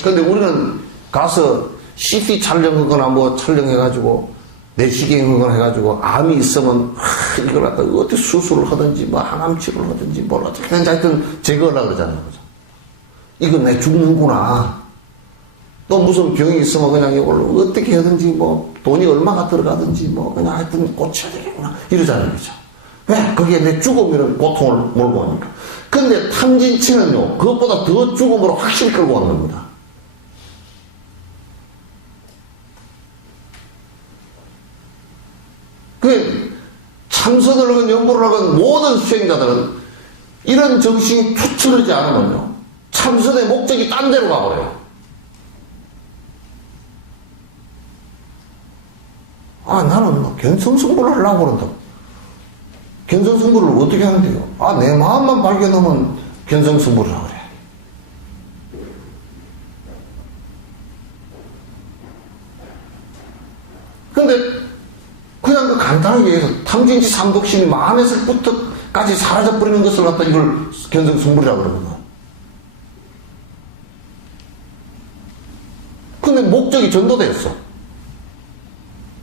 그런데 우리는 가서 CT 촬영하거나 촬영해가지고 내시경 해가지고 암이 있으면 이걸 갖다 어떻게 수술을 하든지 항암 치료를 하든지 어떻게 하여튼 제거하려고 그러잖아요. 이거 내 죽는구나. 또 무슨 병이 있으면 그냥 이걸 어떻게 하든지 돈이 얼마가 들어가든지 그냥 하여튼 고쳐야 되겠구나 이러잖아요. 그죠? 왜? 그게 내 죽음이라는 고통을 몰고 오니까. 근데 탐진치는요 그것보다 더 죽음으로 확실히 끌고 오는 겁니다. 참선을 하건 연보를 하건 모든 수행자들은 이런 정신이 투철하지 않으면요 참선의 목적이 딴 데로 가버려요. 나는 견성승부를 하려고 그런다. 견성승부를 어떻게 하는데요? 내 마음만 발견하면 견성승부를 하고 그래. 근데 그냥 간단하게 해서 탐진치 삼독심이 마음에서부터까지 사라져버리는 것을 갖다 이걸 견성승부라고 그러거든. 근데 목적이 전도되었어.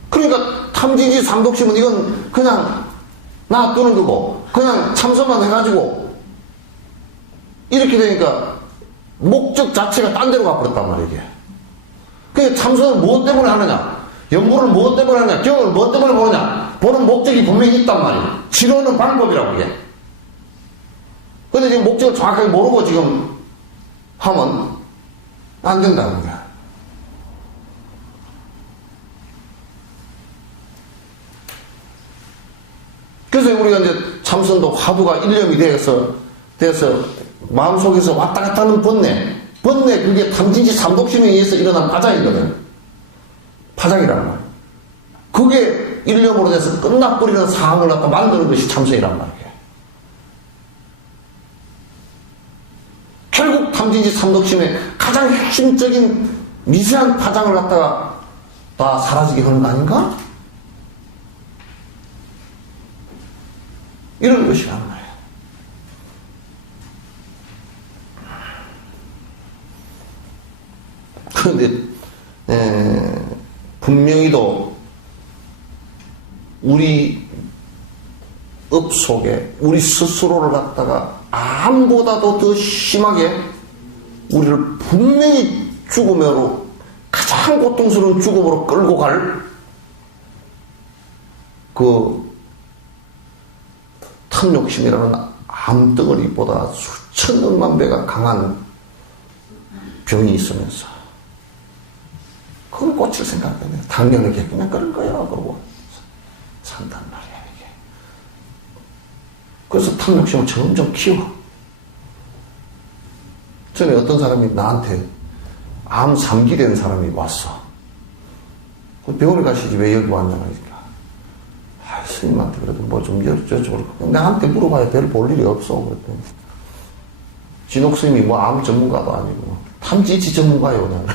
그러니까 탐진치 삼독심은 이건 그냥 놔두는 거고 그냥 참선만 해가지고 이렇게 되니까 목적 자체가 딴 데로 가버렸단 말이야 이게. 그러니까 참선을 무엇 때문에 하느냐, 연보를 무엇 때문에 하느냐, 경을 무엇 때문에 보느냐, 보는 목적이 분명히 있단 말이야. 치료는 방법이라고 이게. 근데 지금 목적을 정확하게 모르고 지금 하면 안 된다는 거야. 그래서 우리가 이제 참선도 화두가 일념이 돼서 마음속에서 왔다 갔다 하는 번뇌 그게 탐진치 삼독심에 의해서 일어난 파장이거든. 파장이란 말이야. 그게 일념으로 돼서 끝나버리는 상황을 갖다 만드는 것이 참선이란 말이야. 결국 탐진치 삼독심의 가장 핵심적인 미세한 파장을 갖다가 다 사라지게 하는 거 아닌가? 이런 것이란 말이에요. 그런데 분명히도 우리의 업 속에 우리 스스로를 갖다가 암보다도 더 심하게 우리를 분명히 죽음으로, 가장 고통스러운 죽음으로 끌고 갈 그 탐욕심이라는 암덩어리보다 수천억만 배가 강한 병이 있으면서 그걸 고칠 생각이 안 해. 당연하게 그냥 그런 거야. 그러고 산단 말이야, 이게. 그래서 탐욕심을 점점 키워. 전에 어떤 사람이 나한테 암 3기 된 사람이 왔어. 병원에 가시지 왜 여기 왔냐 그러니까, 스님한테 그래도 뭐 좀 여쭤보고, 나한테 물어봐야 별 볼 일이 없어. 그랬더니 진옥 스님이 뭐 암 전문가도 아니고 탐지치 전문가요, 나는.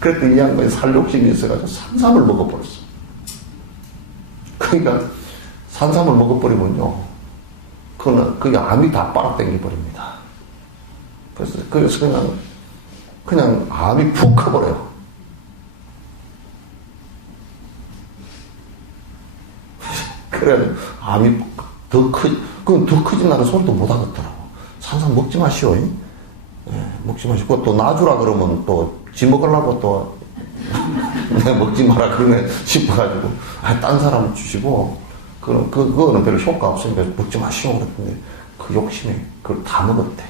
그랬더니 이 양반이 살 욕심이 있어가지고 산삼을 먹어버렸어. 그러니까 산삼을 먹어버리면요, 그게 암이 다 빨아당겨버립니다. 그래서 그냥 암이 푹 커버려요. 그래, 암이 그럼 더 크진다는 소리도 못 하겠더라고. 산삼 먹지 마시오. 예, 먹지 마시고, 또 놔주라 그러면 또, 지 먹으려고 또, 내가 먹지 마라 그러네 싶어가지고, 딴 사람 주시고, 그거는 별로 효과 없으니까 먹지 마시오. 그랬는데, 그 욕심에 그걸 다 먹었대.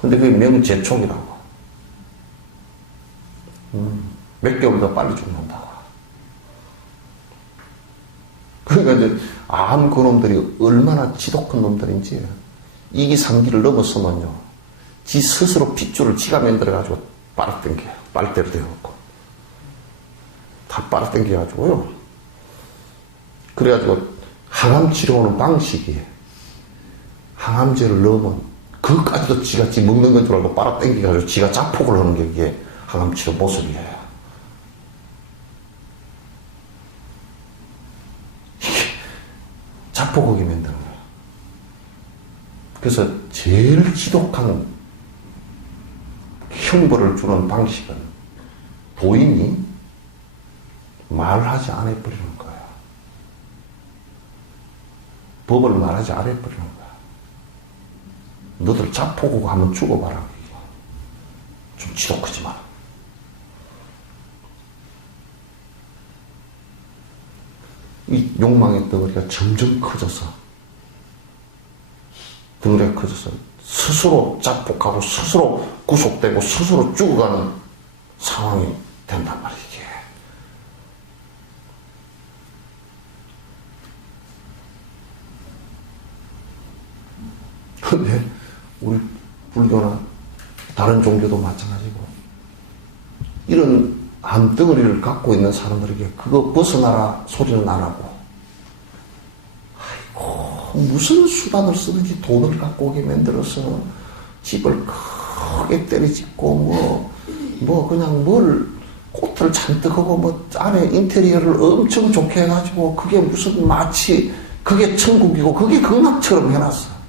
근데 그게 명제촉이라고. 몇 개월 더 빨리 죽는다고. 그러니까 이제, 그놈들이 얼마나 지독한 놈들인지, 2기, 3기를 넘었으면요, 지 스스로 핏줄을 지가 만들어가지고 빨아당겨요. 빨대로 대어놓고. 다 빨아당겨가지고요. 그래가지고, 항암 치료하는 방식이, 항암제를 넣으면, 그것까지도 지가 지 먹는 건 줄 알고 빨아당겨가지고 지가 자폭을 하는 게 이게 항암 치료 모습이에요. 자폭하게 만드는 거예요. 그래서 제일 지독한 형벌을 주는 방식은 도인이 말하지 않아 버리는 거예요. 법을 말하지 않아 버리는 거예요. 너들 자폭하고 한번 죽어봐라. 좀 지독하지만. 이 욕망의 덩어리가 점점 커져서, 덩어리가 커져서 스스로 자폭하고 스스로 구속되고 스스로 죽어가는 상황이 된단 말이지. 근데 우리 불교나 다른 종교도 마찬가지고, 이런 암덩어리를 갖고 있는 사람들에게 그거 벗어나라 소리는 안 하고, 아이고, 무슨 수단을 쓰든지 돈을 갖고 오게 만들어서 집을 크게 때려짓고, 그냥 꽃을 잔뜩 하고, 안에 인테리어를 엄청 좋게 해가지고, 그게 무슨 마치, 그게 천국이고, 그게 극락처럼 해놨어.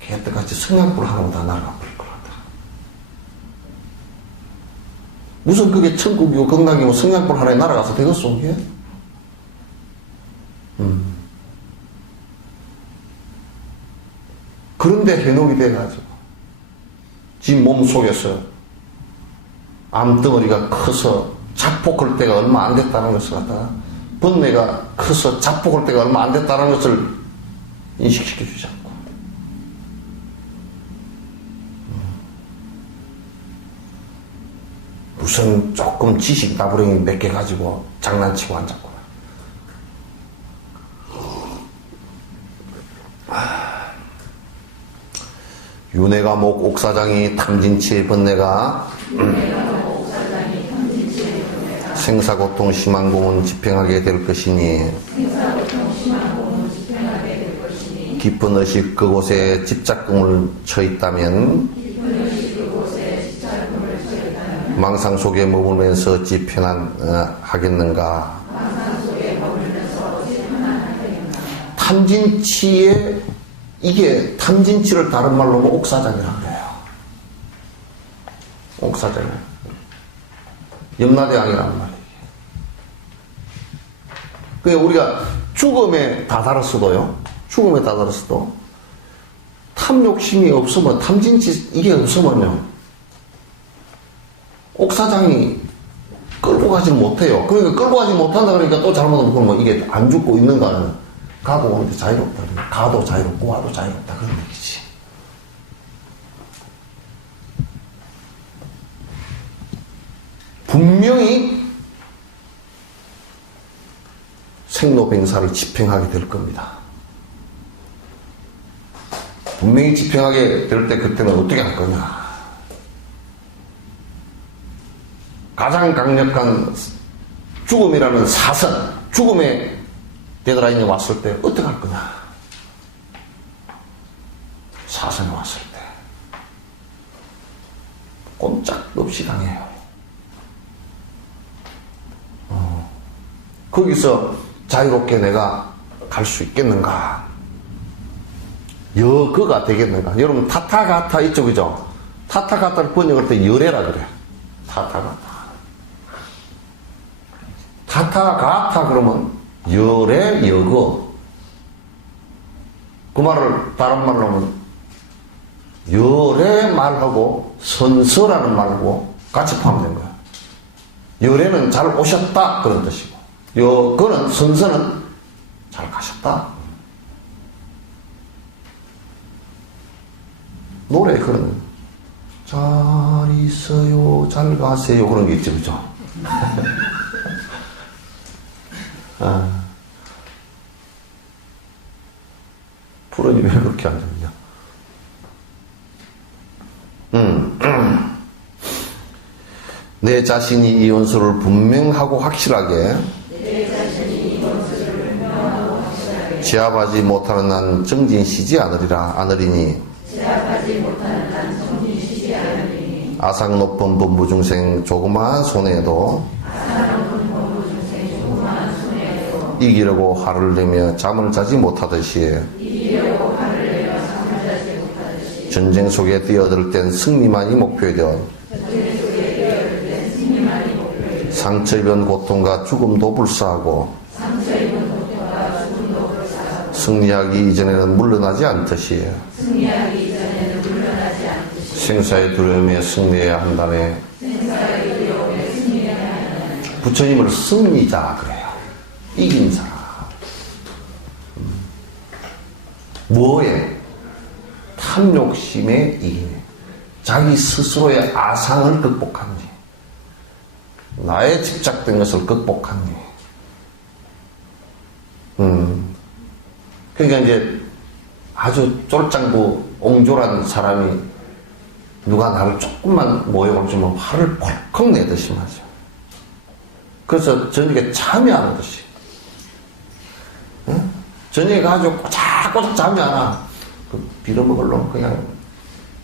개떡같이 성냥불 하나로 다 날아가 버릴 것 같아. 무슨 그게 천국이고 극락이고 성냥불 하나에 날아가서 되겠어, 그게? 그런데 해놓이 돼가지고 지 몸속에서 암덩어리가 커서 자폭할 때가 얼마 안 됐다는 것을 갖다가, 번뇌가 커서 자폭할 때가 얼마 안 됐다는 것을 인식시켜 주지 않고, 무슨 조금 지식 나부랭이 몇 개 가지고 장난치고 앉았구나. 윤회가목 옥사장이 탐진치의 번뇌가 생사고통 심한 공은 집행하게 될 것이니, 깊은 의식 그곳에 집착금을 처있다면 망상 속에 머물면서 지편하겠는가. 탐진치에, 이게 탐진치를 다른 말로 하면 옥사장이라고 해요. 옥사장. 염라대왕이란 말이에요. 그러니까 우리가 죽음에 다다랐어도요. 죽음에 다다랐어도 탐욕심이 없으면 탐진치 이게 없으면요. 옥사장이 끌고 가지 못해요. 그러니까 끌고 가지 못한다 그러니까 또 잘못하면 그러면 이게 안 죽고 있는가는 가고 오는데 자유롭다. 가도 자유롭고 와도 자유롭다. 그런 얘기지. 분명히 생로병사를 집행하게 될 겁니다. 분명히 집행하게 될 때 그때는 어떻게 할 거냐. 가장 강력한 죽음이라는 사선, 죽음의 데드라인이 왔을 때 어떻게 할 거냐. 사선이 왔을 때 꼼짝없이 당해요. 거기서 자유롭게 내가 갈 수 있겠는가? 여거가 되겠는가? 여러분 타타가타 이쪽이죠? 타타가타를 번역할 때 열애라 그래. 타타가타. 타타가타 그러면 열애 여거. 그 말을 다른 말로 하면 열애 말하고 선서라는 말하고 같이 포함된 거야. 열애는 잘 오셨다 그런 뜻이고 여거는 선서는 잘 가셨다. 노래 그런 잘 있어요 잘 가세요 그런 게 있죠. 그죠? 풀어지 왜 그렇게 안 되느냐. 내 자신이 이 원수를 분명하고 확실하게 제압하지 못하는 난 정진시지 않으리니 아상 높은 범부중생 조그마한 손해에도 이기려고 화를 내며 잠을 자지 못하듯이 전쟁 속에 뛰어들 땐 승리만이 목표이던 상처 입은 고통과 죽음도 불사하고 승리하기 이전에는 물러나지 않듯이 생사의 두려움에 승리해야 한다네. 부처님을 승리자 그래요. 이긴 사람. 뭐에? 탐욕심에 이기네. 자기 스스로의 아상을 극복한 뒤. 나에 집착된 것을 극복한 뒤. 그러니까 이제 아주 쫄짱고 옹졸한 사람이 누가 나를 조금만 모욕을 주면 화를 펄컥 내듯이 말이죠. 그래서 저녁에 잠이 안 오듯이. 응? 저녁에 가지고 꼬작꼬작 잠이 안 와. 그 빌어먹으려면 그냥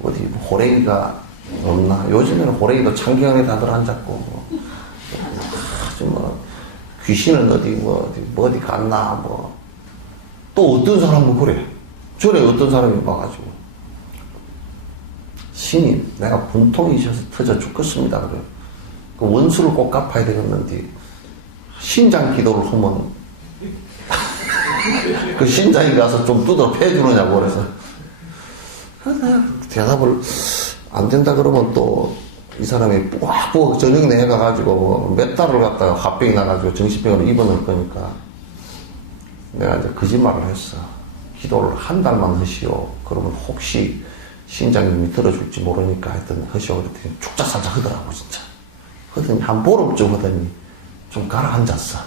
어디 호랭이가 없나. 요즘에는 호랭이도 창경에 다들 앉았고 아주 뭐 귀신은 어디 갔나 뭐. 또 어떤 사람은 그래. 전에 어떤 사람이 봐가지고 신이 내가 분통이 있어서 터져 죽겠습니다 그래. 그 원수를 꼭 갚아야 되겠는데 신장 기도를 하면 그 신장이 가서 좀 두드러 패주느냐고 그래서 대답을 안 된다 그러면 또 이 사람이 뿌악뿌악 저녁 내가가지고 몇 달을 갖다가 화병이 나가지고 정신병으로 입원할 거니까 내가 이제 거짓말을 했어. 기도를 한 달만 하시오. 그러면 혹시 신장님이 들어줄지 모르니까 하여튼 하시오. 그랬더니 축작살짝 하더라고 진짜. 하더니 한 보름쯤 하더니 좀 가라앉았어.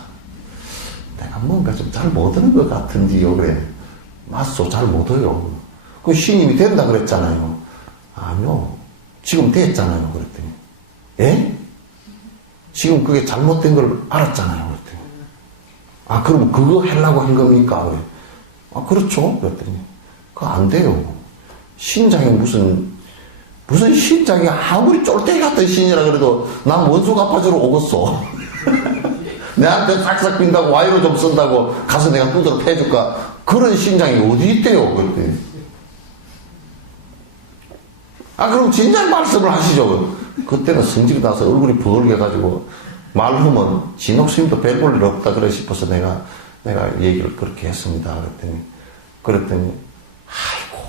내가 뭔가 좀 잘 못하는 것 같은지요 그래. 맞소 잘 못해요. 그 신님이 된다 그랬잖아요. 아니요. 지금 됐잖아요. 그랬더니 예? 지금 그게 잘못된 걸 알았잖아요. 그랬더니 아 그럼 그거 하려고 한 겁니까? 그래. 아 그렇죠. 그랬더니 그거 안 돼요. 신장이 무슨 신장이 아무리 쫄대기 같은 신이라 그래도 난 원수 갚아주러 오겠어. 내한테 싹싹 빈다고 와이로 좀 쓴다고 가서 내가 두드러 패줄까? 그런 신장이 어디 있대요. 그랬더니 아 그럼 진작 말씀을 하시죠. 그때는 성질이 나서 얼굴이 벌게가지고 말하면 진옥스님도 별 볼 일 없다 그래 싶어서 내가 내가 얘기를 그렇게 했습니다. 그랬더니 아이고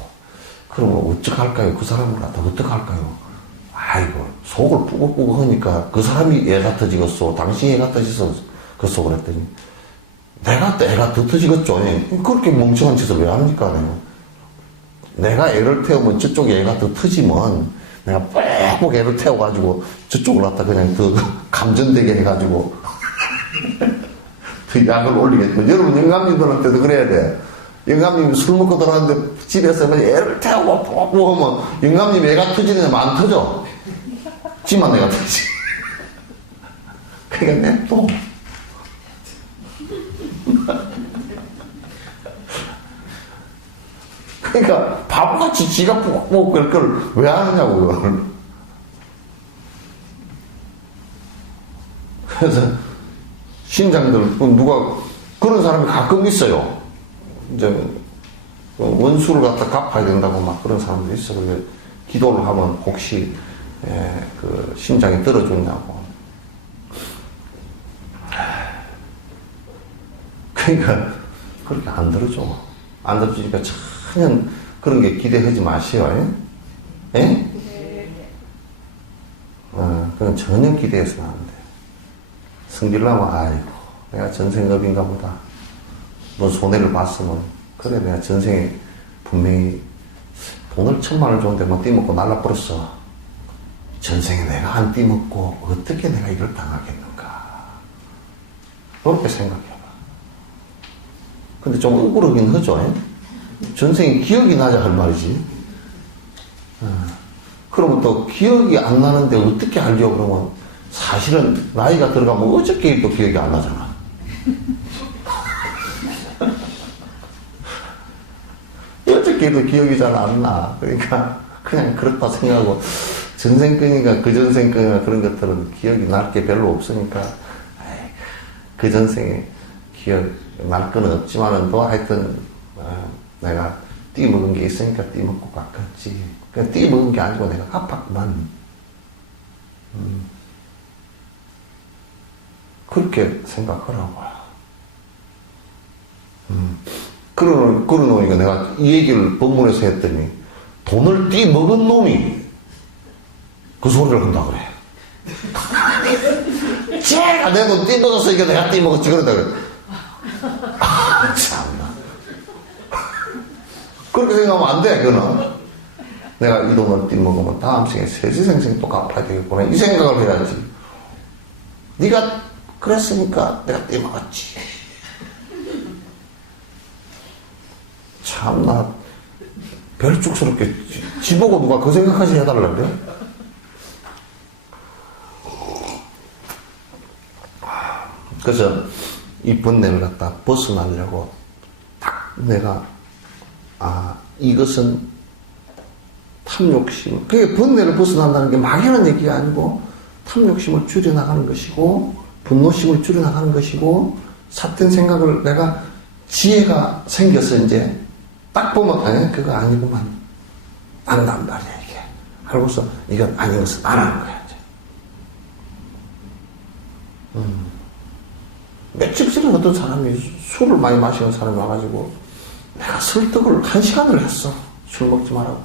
그러면 어떡할까요? 그 사람을 갖다 어떡할까요? 아이고 속을 뿌글뿌글 하니까 그 사람이 애가 터지겠어, 당신이 애가 터지겠어 그랬더니 내가 또 애가 더 터지겠죠. 그렇게 멍청한 짓을 왜 합니까? 내가 애를 태우면 저쪽에 애가 더 터지면 내가 빽빽 애를 태워가지고 저쪽을 갖다 그냥 더 감전되게 해가지고 더 약을 올리겠죠. 여러분 영감님들한테도 그래야 돼. 영감님이 술 먹고 들어왔는데 집에서 애를 태우고 푹푹 하면 영감님 애가 터지는데 안 터져. 지만 애가 터지. 그러니까 냅둬. 그러니까 바보같이 지가 푹푹 그럴 걸 왜 하느냐고 그걸. 그래서 신장들 누가 그런 사람이 가끔 있어요. 이제 원수를 갖다 갚아야 된다고 막 그런 사람도 있어. 그래서 기도를 하면 혹시 그 신장이 떨어졌냐고. 그러니까 그렇게 안 들어줘. 안 들어주니까 전혀 그런 게 기대하지 마세요. 예? 그건 전혀 기대해서는 안 돼. 성질나면 아이고 내가 전생업인가 보다. 뭐 손해를 봤으면 그래 내가 전생에 분명히 돈을 1,000만 원 줬는데 뭐 띠먹고 날라버렸어. 전생에 내가 안 띠먹고 어떻게 내가 이걸 당하겠는가. 그렇게 생각해봐. 근데 좀 억울하긴 하죠. 전생에 기억이 나자 할 말이지. 그러면 또 기억이 안 나는데 어떻게 알려 그러면 사실은 나이가 들어가면 어저께 일도 기억이 안 나잖아. 어저께 일도 기억이 잘 안 나. 그러니까 그냥 그렇다 생각하고 전생 끈이가 그 전생 끈이나 그런 것들은 기억이 날 게 별로 없으니까 그 전생에 기억 날 건 없지만은 또 하여튼 내가 띠 먹은 게 있으니까 띠 먹고 깎았지. 그냥 띠 먹은 게 아니고 내가 갚았구만. 그렇게 생각하라고요. 그러니까 내가 이 얘기를 법문에서 했더니 돈을 띠 먹은 놈이 그 소리를 한다 그래. 제가 내 돈 띠 먹었으니까 내가 띠 먹었지 그러다 그래. 참나. 그렇게 생각하면 안 돼, 그거는. 내가 이 돈을 띠 먹으면 다음 생에 세지생생 또 갚아야 되겠구나. 이 생각을 해야지. 네가 그랬으니까 내가 띠 먹었지. 참나. 별쭉스럽게 지보고 누가 그 생각까지 해달라는데? 그래서 이 번뇌를 갖다 벗어나려고 딱 내가 이것은 탐욕심. 그게 번뇌를 벗어난다는 게 막연한 얘기가 아니고 탐욕심을 줄여나가는 것이고 분노심을 줄여나가는 것이고 삿된 생각을 내가 지혜가 생겨서 이제 딱 보면 그거 아니구만. 안단 말이야 이게. 알고서 이건 아닌 것은 안 하는 거야 이제. 며칠 전에 어떤 사람이 술을 많이 마시는 사람이 와가지고 내가 설득을 1시간을 했어. 술 먹지 말라고.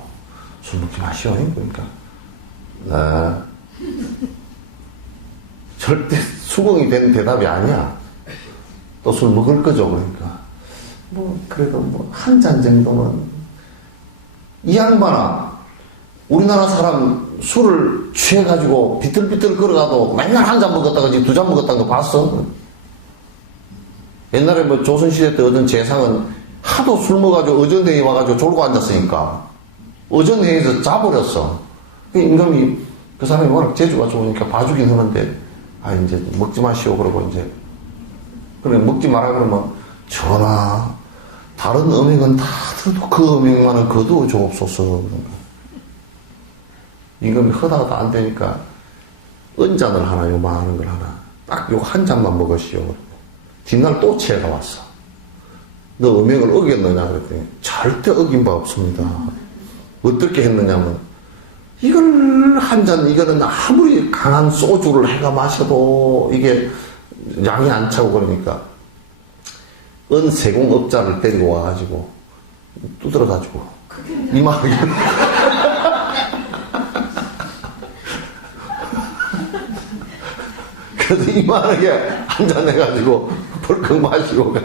술 먹지 마시오. 그러니까 절대 수긍이 되는 대답이 아니야. 또 술 먹을 거죠. 그러니까 그래도 한 잔 정도는 이 양반아 우리나라 사람 술을 취해가지고 비틀비틀 걸어가도 맨날 한 잔 먹었다가 지금 2잔 먹었다는 거 봤어? 옛날에 조선시대 때 어떤 재상은 하도 술 먹어가지고 어전회에 와가지고 졸고 앉았으니까 어전회에서 자버렸어. 임금이 그 사람이 워낙 재주가 좋으니까 봐주긴 하는데 이제 먹지 마시오 그러고 이제 그래 먹지 마라 그러면 전하 다른 음행은 다 들어도 그 음행만은 거두어 주옵소서. 임금이 허다가 안 되니까 은잔을 하나 요만한 걸 하나 딱 요 한 잔만 먹으시오. 뒷날 또 취해가 왔어. 너 음행을 어겼느냐 그랬더니 절대 어긴 바 없습니다. 어떻게 했느냐면 이걸 한 잔 이거는 아무리 강한 소주를 해가 마셔도 이게 양이 안 차고 그러니까 은 세공업자를 데리고 와가지고 두드려가지고 이만하게 그래서 이만하게 한잔 해가지고 벌컥 마시고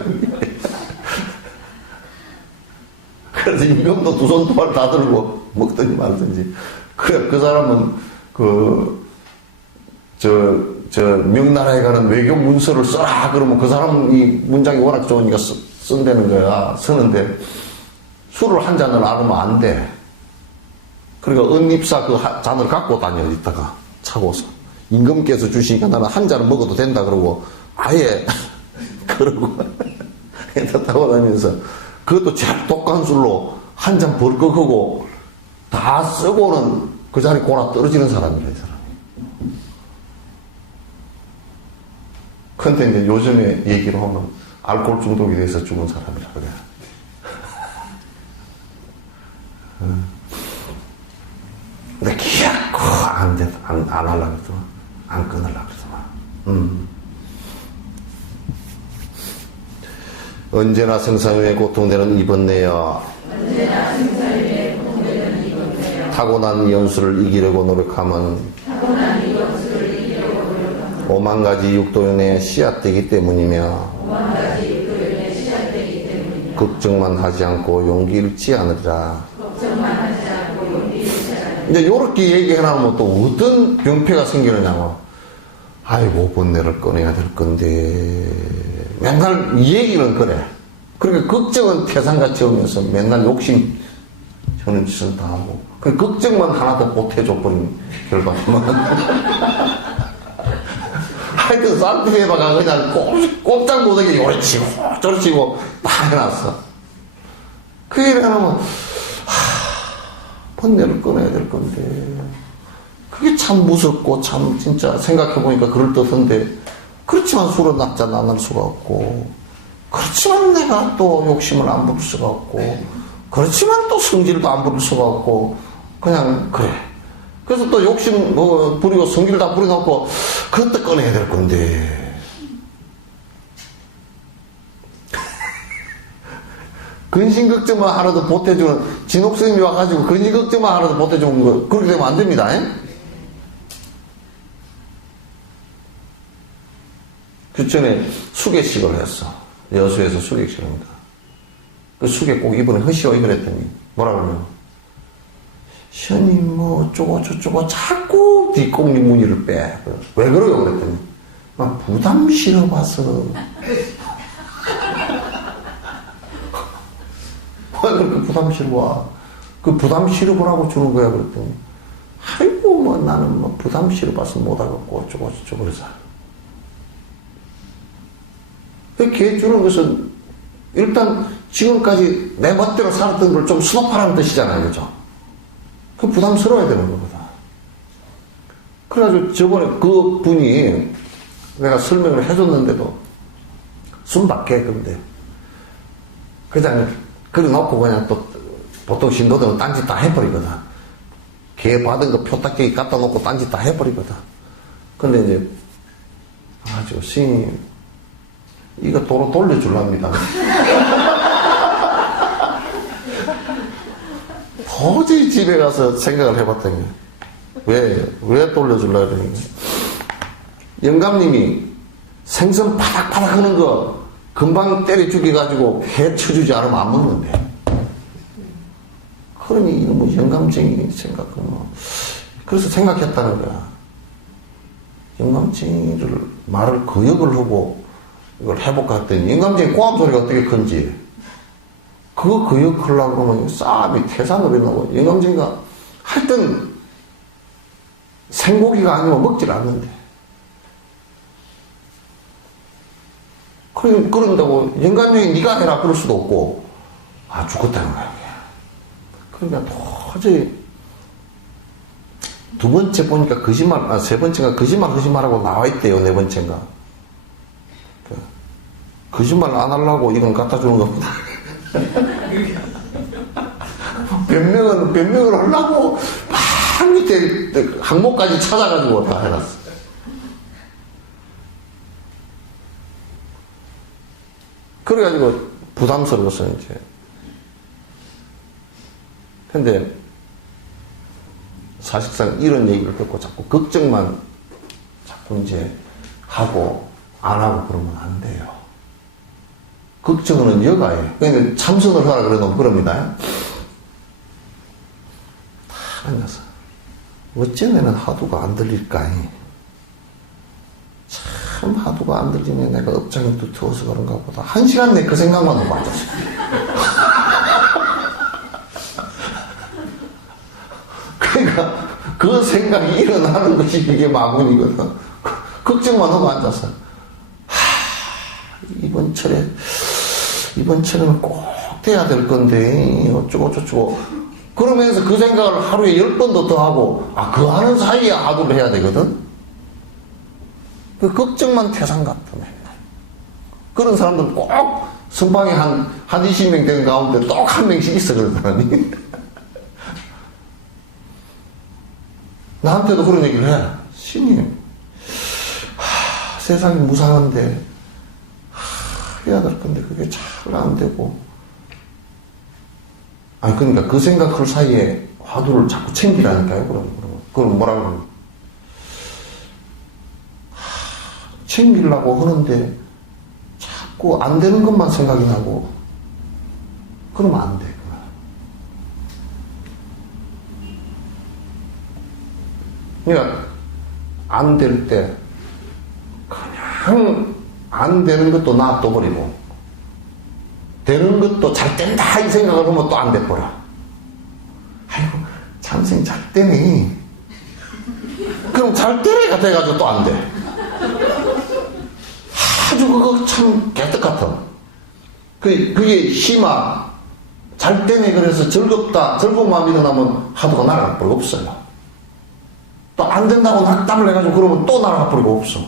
그래서 임금도 두 손 두 발 다 들고 먹든지 말든지. 그래, 그 사람은 명나라에 가는 외교 문서를 써라 그러면 그 사람은 이 문장이 워낙 좋으니까 쓴다는 거야. 쓰는데 술을 한 잔을 안 하면 안 돼. 그러니까 은입사 그 잔을 갖고 다녀 이따가 차고서 임금께서 주시니까 나는 한 잔을 먹어도 된다 그러고 아예 그러고 타고 다니면서 그것도 제일 독한 술로 한 잔 벌컥 하고 다 쓰고는 그 자리 고나 떨어지는 사람이라, 이 사람이. 근데 이제 요즘에 얘기로 하면 알코올 중독이 돼서 죽은 사람이라 그래. 근데 기약코 안 하려고 그러더만. 안 끊으려고 그러더만. 언제나 생산 위에 고통되는 이번내야 타고난 연수를 이기려고 노력하면 오만 가지 육도윤의 씨앗되기 때문이며 걱정만 하지 않고 용기 잃지 않으리라. 이제 요렇게 얘기해놓으면 또 어떤 병폐가 생기느냐고. 아이고 번뇌를 꺼내야 될 건데 맨날 이 얘기는 그래. 그러니까 걱정은 태산같이 오면서 맨날 욕심 저는 짓을 다 하고 그 걱정만 하나도 못해줘버린 결과지만 하여튼 쌀뜨리에다가 그냥 꼼짝 못하게 요리치고 저리치고 다 해놨어. 그 일을 해놓으면 번뇌를 꺼내야 될 건데 그게 참 무섭고 참 진짜 생각해보니까 그럴듯한데 그렇지만 술은 납작 안 할 수가 없고 그렇지만 내가 또 욕심을 안 부릴 수가 없고 그렇지만 또 성질도 안 부릴 수가 없고 그냥 그래. 그래서 또 욕심 부리고 성질 다 부려놓고 그것도 꺼내야 될 건데 근심 걱정만 하나도 보태주는 진옥스님이 와가지고 근심 걱정만 하나도 보태주는 거 그렇게 되면 안 됩니다. 그 전에 수계식을 했어. 여수에서 수계식을 합니다. 그 수계 꼭 이번에 하시오 그랬더니 뭐라 그러냐고. 시원님 뭐 어쩌고 저쩌고 자꾸 뒷공리 무늬를 빼. 왜 그러요 그랬더니 막 부담 실어봐서. 왜 그렇게 부담 실어봐. 그 부담 실어보라고 주는 거야 그랬더니 아이고 뭐 나는 뭐 부담 실어봐서 못하겠고 어쩌고 저쩌고 그래서. 걔 주는 것은 일단 지금까지 내 멋대로 살았던 걸 좀 수납하라는 뜻이잖아요. 그죠? 그 부담스러워야 되는 거거든. 그래가지고 저번에 그 분이 내가 설명을 해줬는데도 숨밖에 근데 그냥 그려놓고 그냥 또 보통 신도들은 딴짓 다 해버리거든. 걔 받은 거 표딱지 갖다 놓고 딴짓 다 해버리거든. 근데 이제 아주 스님 이거 도로 돌려줄랍니다. 도저히 집에 가서 생각을 해봤더니 왜 돌려줄라 그러니 영감님이 생선 파닥파닥 하는 거 금방 때려 죽여가지고 해 쳐주지 않으면 안 먹는데 그러니 이거 뭐 영감쟁이 생각하면 그래서 생각했다는 거야. 영감쟁이를 말을 거역을 하고 이걸 해볼까 했더니 영감쟁이 꼬암 소리가 어떻게 큰지 그거 거역하려고 그러면 싸움이 태산으로 나고 영감쟁이가 하여튼 생고기가 아니면 먹질 않는데 그런다고 영감쟁이 네가 해라 그럴 수도 없고 죽었다는 거야. 그러니까 도저히 두 번째 보니까 거짓말 세 번째가 거짓말하고 나와있대요. 네 번째인가 거짓말 안 하려고 이건 갖다 주는 겁니다. 변명을 하려고 막 밑에 항목까지 찾아가지고 다 해놨어. 그래가지고 부담스러워서 이제. 근데 사실상 이런 얘기를 듣고 자꾸 걱정만 자꾸 이제 하고 안 하고 그러면 안 돼요. 걱정은 여가예요. 그러니까 참선을 하라 그래도 그럽니다. 다 앉아서 어쩌면은 하두가 안 들릴까? 참 하두가 안 들리면 내가 업장이 두터워서 그런가 보다. 1시간 내 그 생각만 하고 앉았어요. 그러니까 그 생각이 일어나는 것이 이게 마군이거든. 걱정만 하고 앉았어. 이번 철에는 꼭 돼야 될 건데 어쩌고 저쩌고 그러면서 그 생각을 하루에 10번도 더 하고 그 하는 사이에 하두를 해야 되거든. 그 걱정만 태산 같아 맨날. 그런 사람들은 꼭 선방에 한 20명 되는 가운데 꼭 한 명씩 있어 그런 사람이. 나한테도 그런 얘기를 해. 스님, 세상이 무상한데 해야 될 건데 그게 잘 안 되고. 아니 그러니까 그 생각할 사이에 화두를 자꾸 챙기라니까요. 그럼 뭐라고 그러면 챙기려고 하는데 자꾸 안 되는 것만 생각이 나고 그러면 안 돼. 그러니까 안 될 때 그냥 안 되는 것도 놔둬버리고 되는 것도 잘 된다 이 생각을 하면 또 안 돼버려. 아이고 참생 잘 되네. 그럼 잘 되네가 돼가지고 또 안 돼. 아주 그거 참 개떡 같아. 그게 심화 잘 되네 그래서 즐겁다 즐거운 마음이 일어나면 하두가 날아갈 뻔 없어요. 또 안 된다고 낙담을 해가지고 그러면 또 날아가 버리고 없어.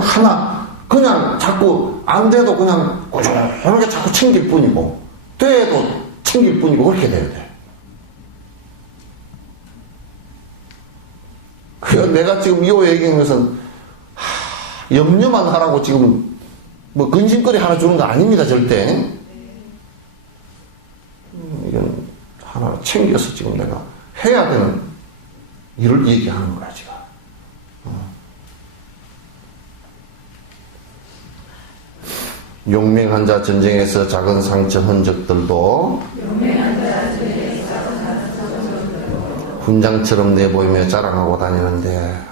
하나 그냥 자꾸 안 돼도 그냥 꾸준하게 자꾸 챙길 뿐이고 돼도 챙길 뿐이고 그렇게 돼야 돼. 그래서 내가 지금 이 얘기하는 것은 염려만 하라고 지금 뭐 근심거리 하나 주는 거 아닙니다 절대. 이건 하나 챙겨서 지금 내가 해야 되는 일을 얘기하는 거야 지금. 용맹한 자 전쟁에서 작은 상처 흔적들도 훈장처럼 내보이며 자랑하고 다니는데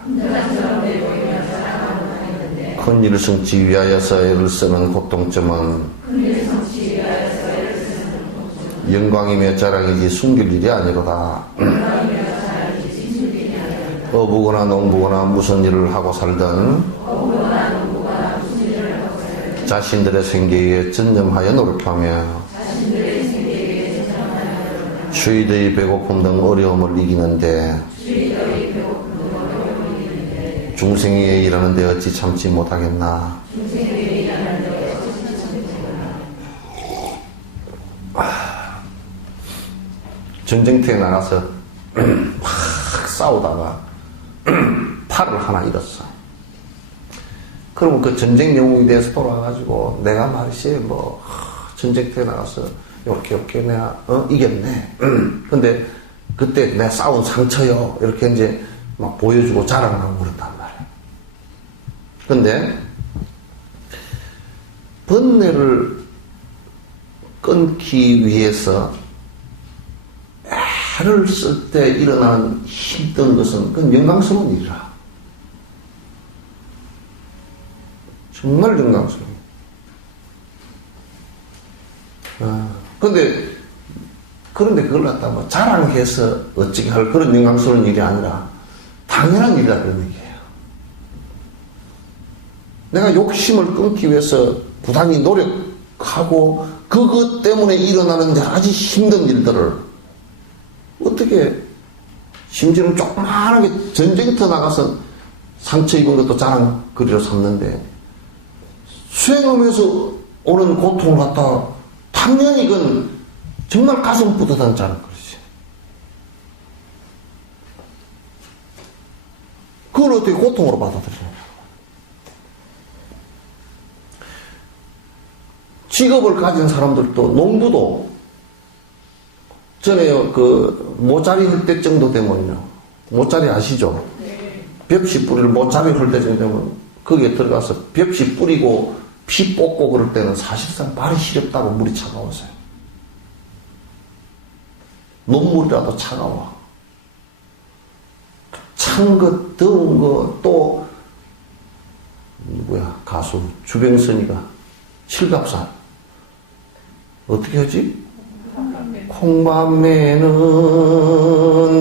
큰 일을 성취 위하여서 애를 쓰는 고통점은 영광이며 자랑이지 숨길 일이 아니로다. 어부거나 농부거나 무슨 일을 하고 살든 자신들의 생계에 전념하여 노력하며 주의의 배고픔 등 어려움을 이기는데 중생에 일하는데 어찌 참지 못하겠나. 전쟁터에 나가서 막 싸우다가 팔을 하나 잃었어. 그러면 그 전쟁 영웅이 돼서 돌아가가지고 내가 말이지 뭐 전쟁터에 나가서 이렇게 내가 이겼네. 근데 그때 내가 싸운 상처요 이렇게 이제 막 보여주고 자랑하고 그랬단 말이야. 근데 번뇌를 끊기 위해서 애를 쓸 때 일어나는 힘든 것은 그건 영광스러운 일이라. 정말 영광스러워. 그런데 그걸 갖다 뭐 자랑해서 어찌게 할 그런 영광스러운 일이 아니라 당연한 일이다 그런 얘기예요. 내가 욕심을 끊기 위해서 부단히 노력하고 그것 때문에 일어나는 여러 가지 힘든 일들을 어떻게 심지어는 조그마하게 전쟁터 나가서 상처 입은 것도 자랑거리로 삼는데 수행하면서 오는 고통을 갖다가 당연히 그건 정말 가슴 뿌듯한 자랑거리지. 그걸 어떻게 고통으로 받아들이냐. 직업을 가진 사람들도, 농부도, 전에 그 모짜리 흘 때 정도 되면요. 모짜리 아시죠? 네. 벽시 뿌리를 모짜리 흘 때 정도 되면 거기에 들어가서 벽시 뿌리고 피 뽑고 그럴 때는 사실상 발이 시렵다고 물이 차가워서요. 논물이라도 차가워. 찬 것, 더운 거, 또, 누구야, 가수, 주병선이가, 칠갑산. 어떻게 하지? 콩밤매는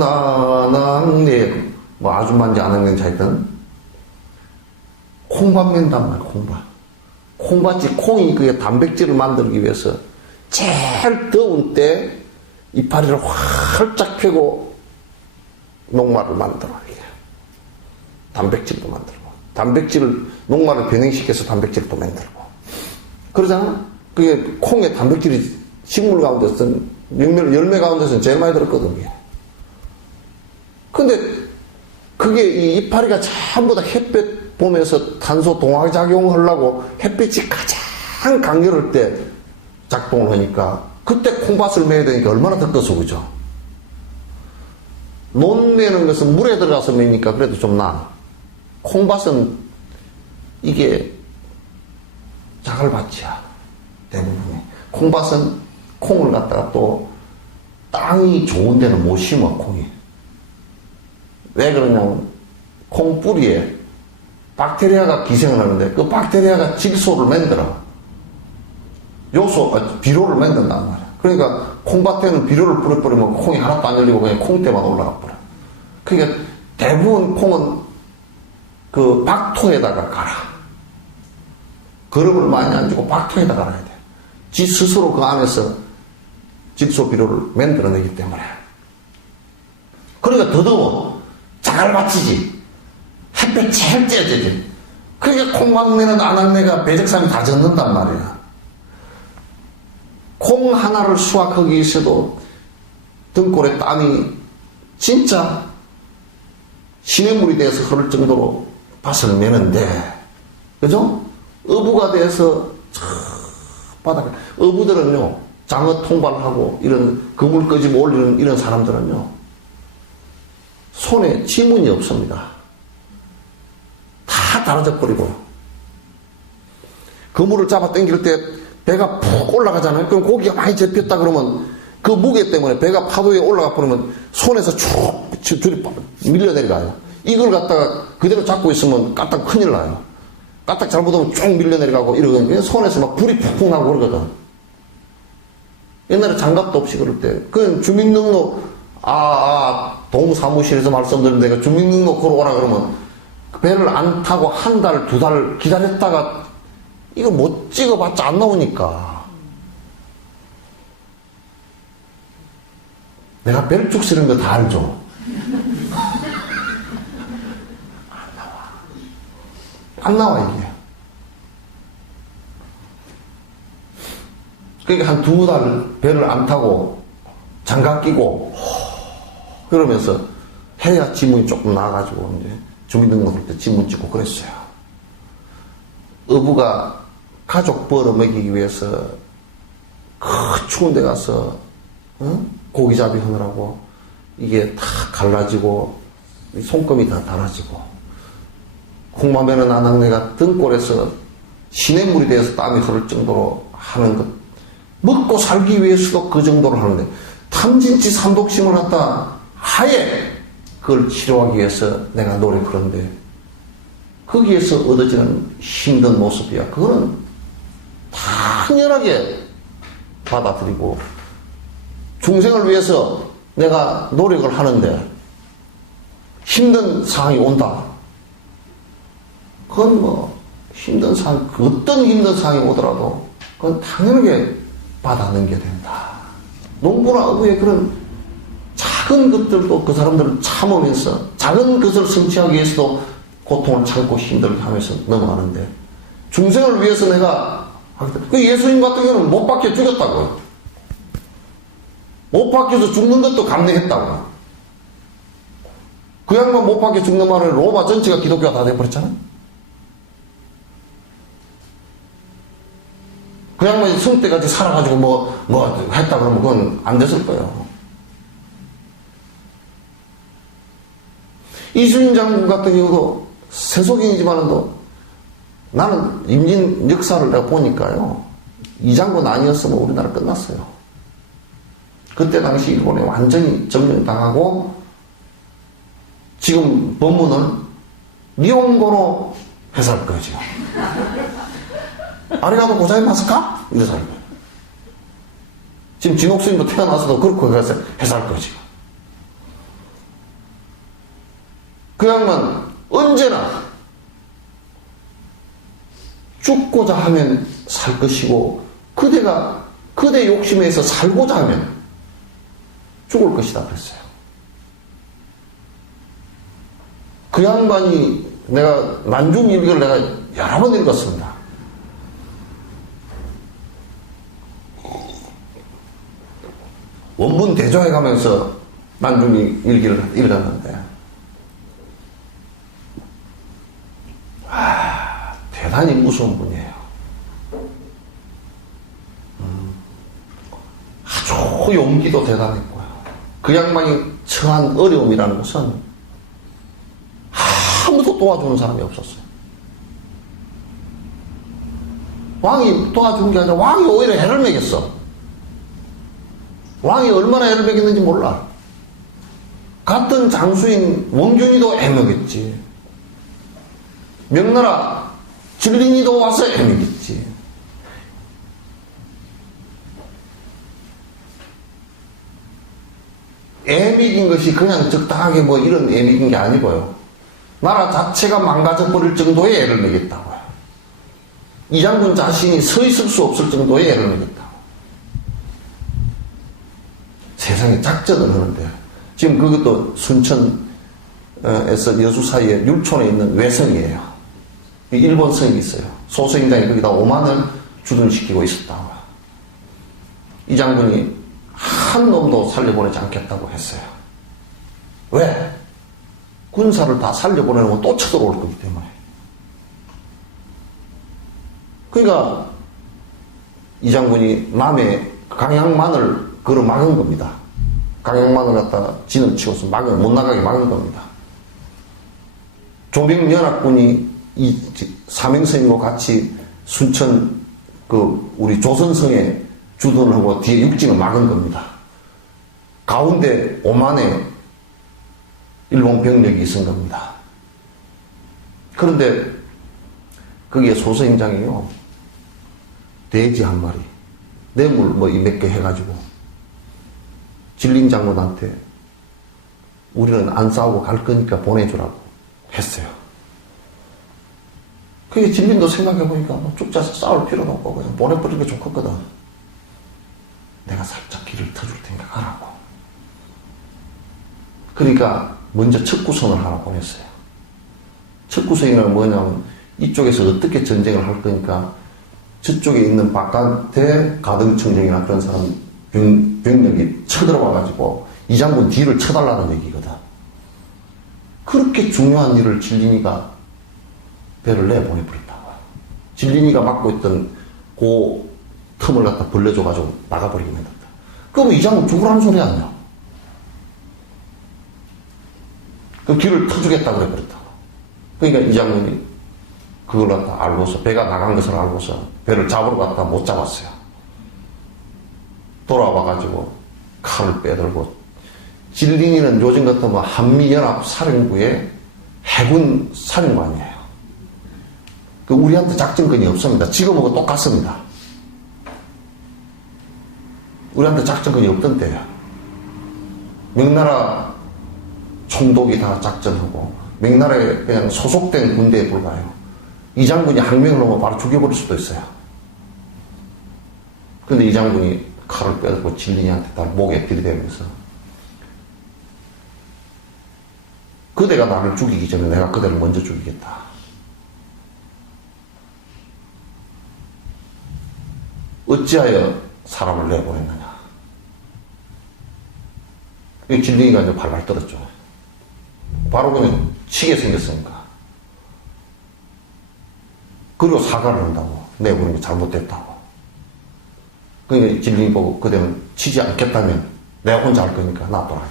안악내, 뭐 아줌마인지 안악내인지 하여튼, 콩밤맨단 말이야, 콩밥. 콩밭이, 콩이 그게 단백질을 만들기 위해서 제일 더운 때 이파리를 활짝 펴고 녹말을 만들어. 단백질도 만들고. 단백질을, 녹말을 변형시켜서 단백질도 만들고. 그러잖아? 그게 콩의 단백질이 식물 가운데서는, 열매 가운데서는 제일 많이 들었거든요. 근데 그게 이 이파리가 전부 다 햇볕 보면서 탄소 동화작용을 하려고 햇빛이 가장 강렬할 때 작동을 하니까 그때 콩밭을 매야 되니까 얼마나 덥겠어, 그죠? 논 매는 것은 물에 들어가서 매니까 그래도 좀 나아. 콩밭은 이게 자갈밭이야, 대부분이. 콩밭은 콩을 갖다가 또 땅이 좋은 데는 못 심어, 콩이. 왜 그러냐면 콩 뿌리에 박테리아가 기생을 하는데 그 박테리아가 질소를 만들어. 비료를 만든단 말이야. 그러니까 콩밭에는 비료를 뿌려버리면 콩이 하나도 안 열리고 그냥 콩대만 올라가 버려. 그러니까 대부분 콩은 그 박토에다가 갈아. 거름을 많이 안 주고 박토에다 갈아야 돼. 지 스스로 그 안에서 질소 비료를 만들어내기 때문에. 그러니까 더 더워. 자갈밭이지. 햇볕 제일 쬐지지. 그러니까 콩막내는 안악내가 배적삼이 다 젖는단 말이야. 콩 하나를 수확하기 위해서도 등골에 땀이 진짜 시냇물이 돼서 흐를 정도로 밭을 매는데, 그죠? 어부가 돼서 바닥에, 어부들은요, 장어 통발하고 이런 그물 끄집어 올리는 이런 사람들은요, 손에 지문이 없습니다. 다 달아져 버리고. 그물을 잡아 당길 때 배가 푹 올라가잖아요. 그럼 고기가 많이 잡혔다 그러면 그 무게 때문에 배가 파도에 올라가 버리면 손에서 줄이 밀려 내려가요. 이걸 갖다가 그대로 잡고 있으면 까딱 큰일 나요. 까딱 잘못하면 쭉 밀려 내려가고 이러거든요. 손에서 막 불이 푹푹 나고 그러거든. 옛날에 장갑도 없이 그럴 때. 그건 주민등록, 동사무실에서 말씀드린 데가 주민등록 걸어오라 그러면 배를 안 타고 한 달, 두 달 기다렸다가 이거 못 찍어봤자 안 나오니까. 내가 배를 쭉 쓰는 거 다 알죠? 안 나와, 이게. 그러니까 한 두 달 배를 안 타고 장갑 끼고 그러면서 해야 지문이 조금 나와가지고 이제 주민등록할 때 지문 찍고 그랬어요. 어부가 가족 벌어 먹이기 위해서 추운 데 가서 고기잡이 하느라고 이게 다 갈라지고 손금이 다 달아지고 콩마매는 안악내가 등골에서 시냇물이 되어서 땀이 흐를 정도로 하는 것, 먹고 살기 위해서도 그 정도로 하는데 탐진치 삼독심을 갖다 하에 그걸 치료하기 위해서 내가 노력하는데 거기에서 얻어지는 힘든 모습이야. 그거는 당연하게 받아들이고 중생을 위해서 내가 노력을 하는데 힘든 상황이 온다. 그건 뭐 힘든 상황, 어떤 힘든 상황이 오더라도 그건 당연하게 받아 넘겨야 된다. 농부나 어부의 그런 작은 것들도 그 사람들을 참으면서 작은 것을 성취하기 위해서도 고통을 참고 힘들게 하면서 넘어가는데 중생을 위해서 내가 그 예수님 같은 경우는 못 박혀 죽였다고요. 못 박혀서 죽는 것도 감내했다고. 그 양반 못 박혀 죽는 말은 로마 전체가 기독교가 다 돼버렸잖아. 그 양반이 성때까지 살아가지고 뭐 했다 그러면 그건 안 됐을 거예요. 이순신 장군 같은 경우도 세속인이지만도 나는 임진 역사를 내가 보니까요. 이 장군 아니었으면 우리나라 끝났어요. 그때 당시 일본에 완전히 점령당하고 지금 법문은 니혼고로 해석할 거죠. 아리가도 고자이마스까? 이래서 할 거예요. 지금 진옥스님도 태어나서도 그렇게 해석할 거죠. 그 양반 언제나 죽고자 하면 살 것이고 그대 욕심에서 살고자 하면 죽을 것이다 그랬어요. 그 양반이 내가 난중일기를 내가 여러 번 읽었습니다. 원문 대조해 가면서 난중일기를 읽었는데 대단히 무서운 분이에요. 아주 용기도 대단했고요. 그 양반이 처한 어려움이라는 것은 아무도 도와주는 사람이 없었어요. 왕이 도와준 게 아니라 왕이 오히려 해를 먹였어. 왕이 얼마나 해를 먹였는지 몰라. 같은 장수인 원균이도 애먹였지. 명나라 진린이도 와서 애먹였지. 애먹인 것이 그냥 적당하게 뭐 이런 애먹인 게 아니고요. 나라 자체가 망가져버릴 정도의 애를 먹였다고요. 이 장군 자신이 서 있을 수 없을 정도의 애를 먹였다고. 세상에 작전을 하는데 지금 그것도 순천에서 여수 사이에 율촌에 있는 외성이에요. 일본 성이 있어요. 소서인장이 거기다 5만을 주둔시키고 있었다고. 이 장군이 한 놈도 살려보내지 않겠다고 했어요. 왜? 군사를 다 살려보내면 또 쳐들어올 거기 때문에. 그러니까 이 장군이 남해 강양만을 걸어 막은 겁니다. 강양만을 갖다가 진을 치고서 못 나가게 막은 겁니다. 조명연합군이 이 사명선임과 같이 순천 우리 조선성에 주둔을 하고 뒤에 육진을 막은 겁니다. 가운데 오만에 일본 병력이 있은 겁니다. 그런데 거기에 소서임장이요, 돼지 한 마리, 뇌물 몇 개 해가지고 진린 장군한테 우리는 안 싸우고 갈 거니까 보내주라고 했어요. 그게 진린도 생각해보니까 쭉 짜서 싸울 필요도 없고 그냥 보내버리는 게 좋겠거든. 내가 살짝 길을 터줄 테니까 가라고. 그러니까 먼저 척구선을 하나 보냈어요. 척구선이란 뭐냐면 이쪽에서 어떻게 전쟁을 할 거니까 저쪽에 있는 바깥에 가등청정이나 그런 사람 병력이 쳐들어와가지고 이 장군 뒤를 쳐달라는 얘기거든. 그렇게 중요한 일을 진린이가 배를 내보내버렸다고. 진린이가 맡고 있던 그 틈을 갖다 벌려줘가지고 나가버리게 만들었다. 그럼 이 장군 죽으라는 소리 아니야? 그 길을 터주겠다고 그래버렸다고. 그러니까 이 장군이 그걸 갖다 알고서, 배가 나간 것을 알고서 배를 잡으러 갔다 못 잡았어요. 돌아와가지고 칼을 빼들고, 진린이는 요즘 같으면 한미연합사령부의 해군 사령관이에요. 우리한테 작전권이 없습니다. 지금하고 똑같습니다. 우리한테 작전권이 없던 때야. 명나라 총독이 다 작전하고 명나라에 그냥 소속된 군대에 불과해요. 이 장군이 항명을 하면 바로 죽여버릴 수도 있어요. 근데 이 장군이 칼을 빼들고 진린이한테 다 목에 들이대면서 그대가 나를 죽이기 전에 내가 그대를 먼저 죽이겠다. 어찌하여 사람을 내보냈느냐. 이 진린이가 이제 발발 떨었죠. 바로 그냥 치게 생겼으니까. 그리고 사과를 한다고. 내보낸 게 잘못됐다고. 그러니까 진링이 보고 그대는 치지 않겠다면 내가 혼자 할 거니까 놔둬라.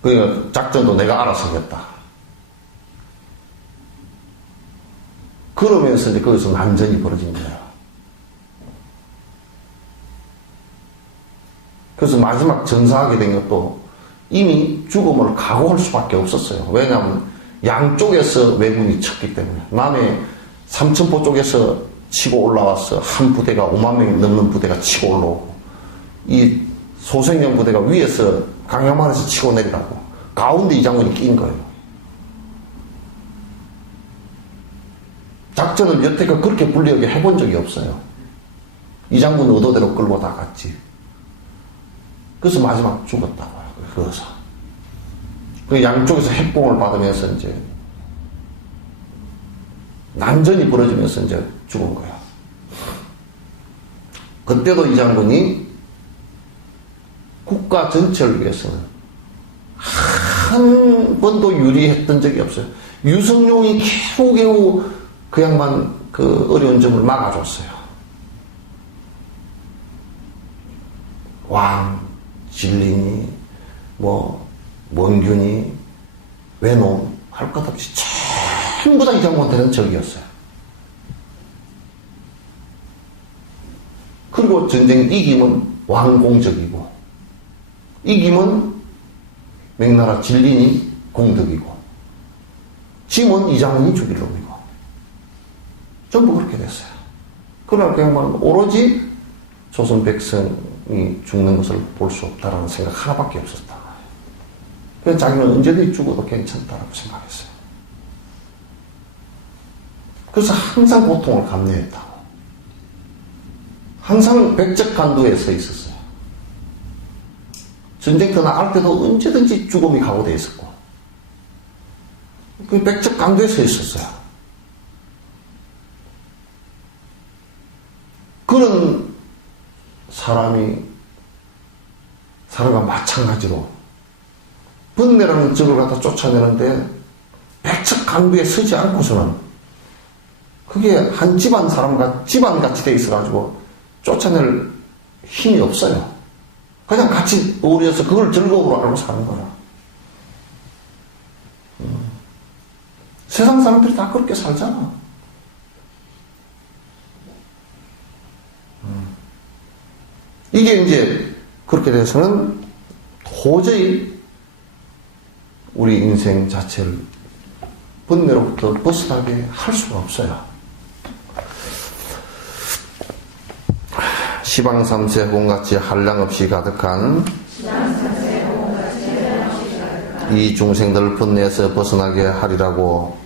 그러니까 작전도 내가 알아서 하겠다. 그러면서 이제 거기서 난전이 벌어진 거예요. 그래서 마지막 전사하게 된 것도 이미 죽음을 각오할 수밖에 없었어요. 왜냐하면 양쪽에서 왜군이 쳤기 때문에. 남해 삼천포 쪽에서 치고 올라와서 한 부대가 5만 명이 넘는 부대가 치고 올라오고, 이 소생령 부대가 위에서 강야만에서 치고 내리라고 가운데 이 장군이 낀 거예요. 작전을 여태껏 그렇게 불리하게 해본 적이 없어요. 이 장군은 의도대로 끌고 다 갔지. 그래서 마지막 죽었다고요. 그래서 그 양쪽에서 핵공을 받으면서 이제 난전이 벌어지면서 이제 죽은 거야. 그때도 이 장군이 국가 전체를 위해서는 한 번도 유리했던 적이 없어요. 유성룡이 겨우겨우 그 양반 그 어려운 점을 막아줬어요. 왕, 진린이, 원균이, 외놈, 할 것 없이 전부 다 이 장군한테는 적이었어요. 그리고 전쟁 이기면 왕공적이고, 이기면 명나라 진린이 공덕이고, 지면 이 장군이 죽일 놈이고, 전부 그렇게 됐어요. 그러나 그 양반은 오로지 조선 백성이 죽는 것을 볼 수 없다라는 생각 하나밖에 없었다. 그래서 자기는 언제든지 죽어도 괜찮다라고 생각했어요. 그래서 항상 고통을 감내했다고. 항상 백적간두에 서 있었어요. 전쟁터 나갈 때도 언제든지 죽음이 각오되어 있었고, 그 백적간두에 서 있었어요. 그런 사람과 마찬가지로 번뇌라는 적을 갖다 쫓아내는데 백척간두에 서지 않고서는 그게 한 집안 사람과 집안같이 돼 있어가지고 쫓아낼 힘이 없어요. 그냥 같이 어우러져서 그걸 즐거움으로 알고 사는 거야. 세상 사람들이 다 그렇게 살잖아. 이게 이제 그렇게 돼서는 도저히 우리 인생 자체를 번뇌로부터 벗어나게 할 수가 없어요. 시방삼세 본같이 한량없이 가득한 이 중생들을 번뇌에서 벗어나게 하리라고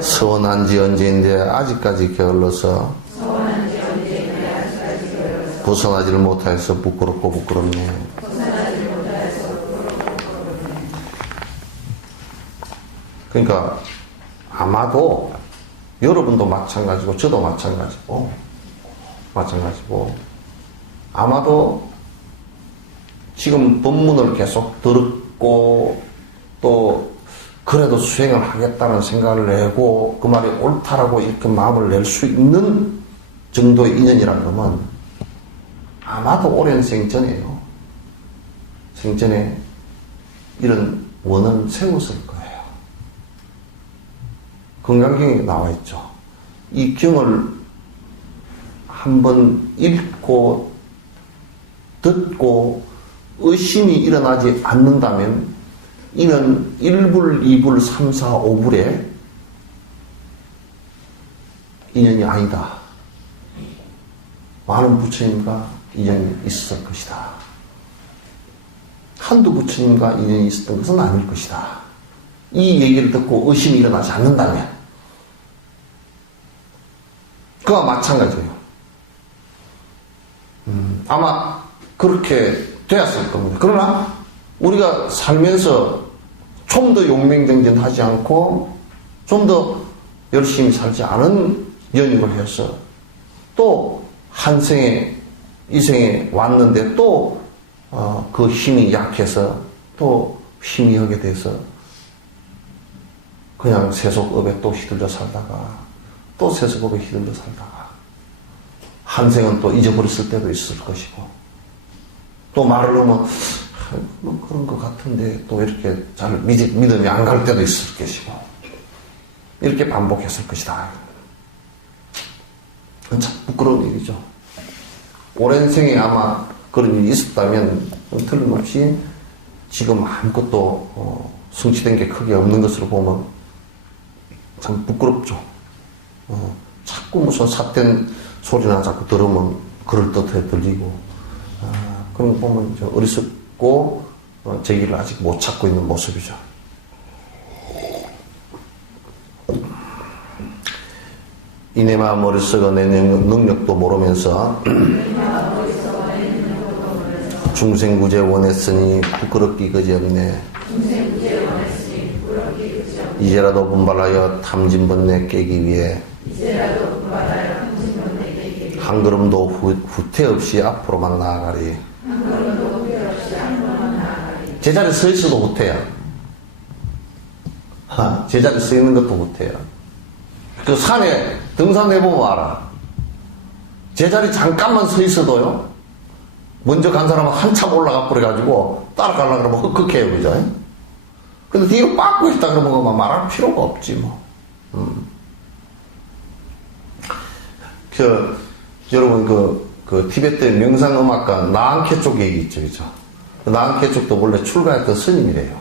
서원한 지 언제인데 아직까지 게을러서 벗어나지를 못해서 부끄럽고 부끄럽네. 그러니까 아마도 여러분도 마찬가지고 저도 마찬가지고 아마도 지금 법문을 계속 듣고 또 그래도 수행을 하겠다는 생각을 내고 그 말이 옳다라고 이렇게 마음을 낼 수 있는 정도의 인연이라는 것은 아마도 오랜 생전에요. 생전에 이런 원은 세웠을 거예요. 건강경에 나와 있죠. 이 경을 한번 읽고 듣고 의심이 일어나지 않는다면 이는 1불, 2불, 3, 4, 5불의 인연이 아니다. 많은 부처님과 인연이 있었을 것이다. 한두 부처님과 인연이 있었던 것은 아닐 것이다. 이 얘기를 듣고 의심이 일어나지 않는다면 그와 마찬가지예요. 아마 그렇게 되었을 겁니다. 그러나 우리가 살면서 좀 더 용맹정진하지 않고 좀 더 열심히 살지 않은 연육을 해서 또 한 생에 이 생에 왔는데 또 그 힘이 약해서 또 힘이 하게 돼서 그냥 세속업에 또 휘둘려 살다가 또 세속업에 휘둘려 살다가 한 생은 또 잊어버렸을 때도 있을 것이고 또 말을 하면 뭐 그런 것 같은데 또 이렇게 잘 믿음이 안 갈 때도 있을 것이고 이렇게 반복했을 것이다. 그건 참 부끄러운 일이죠. 오랜 생에 아마 그런 일이 있었다면 틀림없이 지금 아무것도 성취된 게 크게 없는 것으로 보면 참 부끄럽죠. 자꾸 무슨 삿된 소리나 자꾸 들으면 그럴듯해 들리고 그런 거 보면 어리석고 제 길을 아직 못 찾고 있는 모습이죠. 이내마 머릿속에 내 능력도 모르면서 중생구제 원했으니 부끄럽기 그지없네. 이제라도 분발하여 탐진번뇌 깨기 위해 한 걸음도 후퇴 없이 앞으로만 나아가리. 제자리에 서 있어도 후퇴야. 제자리에 서 있는 것도 후퇴야. 그 산에 등산해보면 알아. 제자리 잠깐만 서 있어도요, 먼저 간 사람은 한참 올라가 버려가지고 따라가려고 그러면 흑흑해요, 그죠? 근데 뒤로 빠꾸 있다 그러면 말할 필요가 없지, 뭐. 여러분, 그 티베트 명상음악가 나한케 쪽 얘기 있죠, 그죠? 나한케 쪽도 원래 출가했던 스님이래요.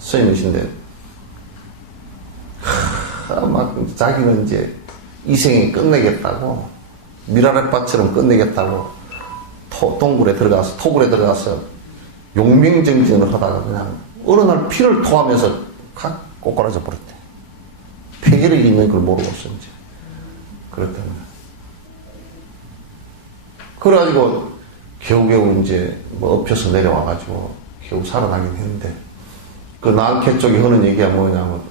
스님이신데, 막 자기는 이제 이 생에 끝내겠다고, 미라레빠처럼 끝내겠다고, 토굴에 들어가서 용맹정진을 하다가 그냥 어느 날 피를 토하면서 확 꼬꾸라져 버렸대. 폐기력이 있는 걸 모르고서 이제 그랬다는 거야. 그래가지고 겨우겨우 이제 뭐 엎혀서 내려와가지고 겨우 살아나긴 했는데, 그 나한케 쪽이 하는 얘기가 뭐냐면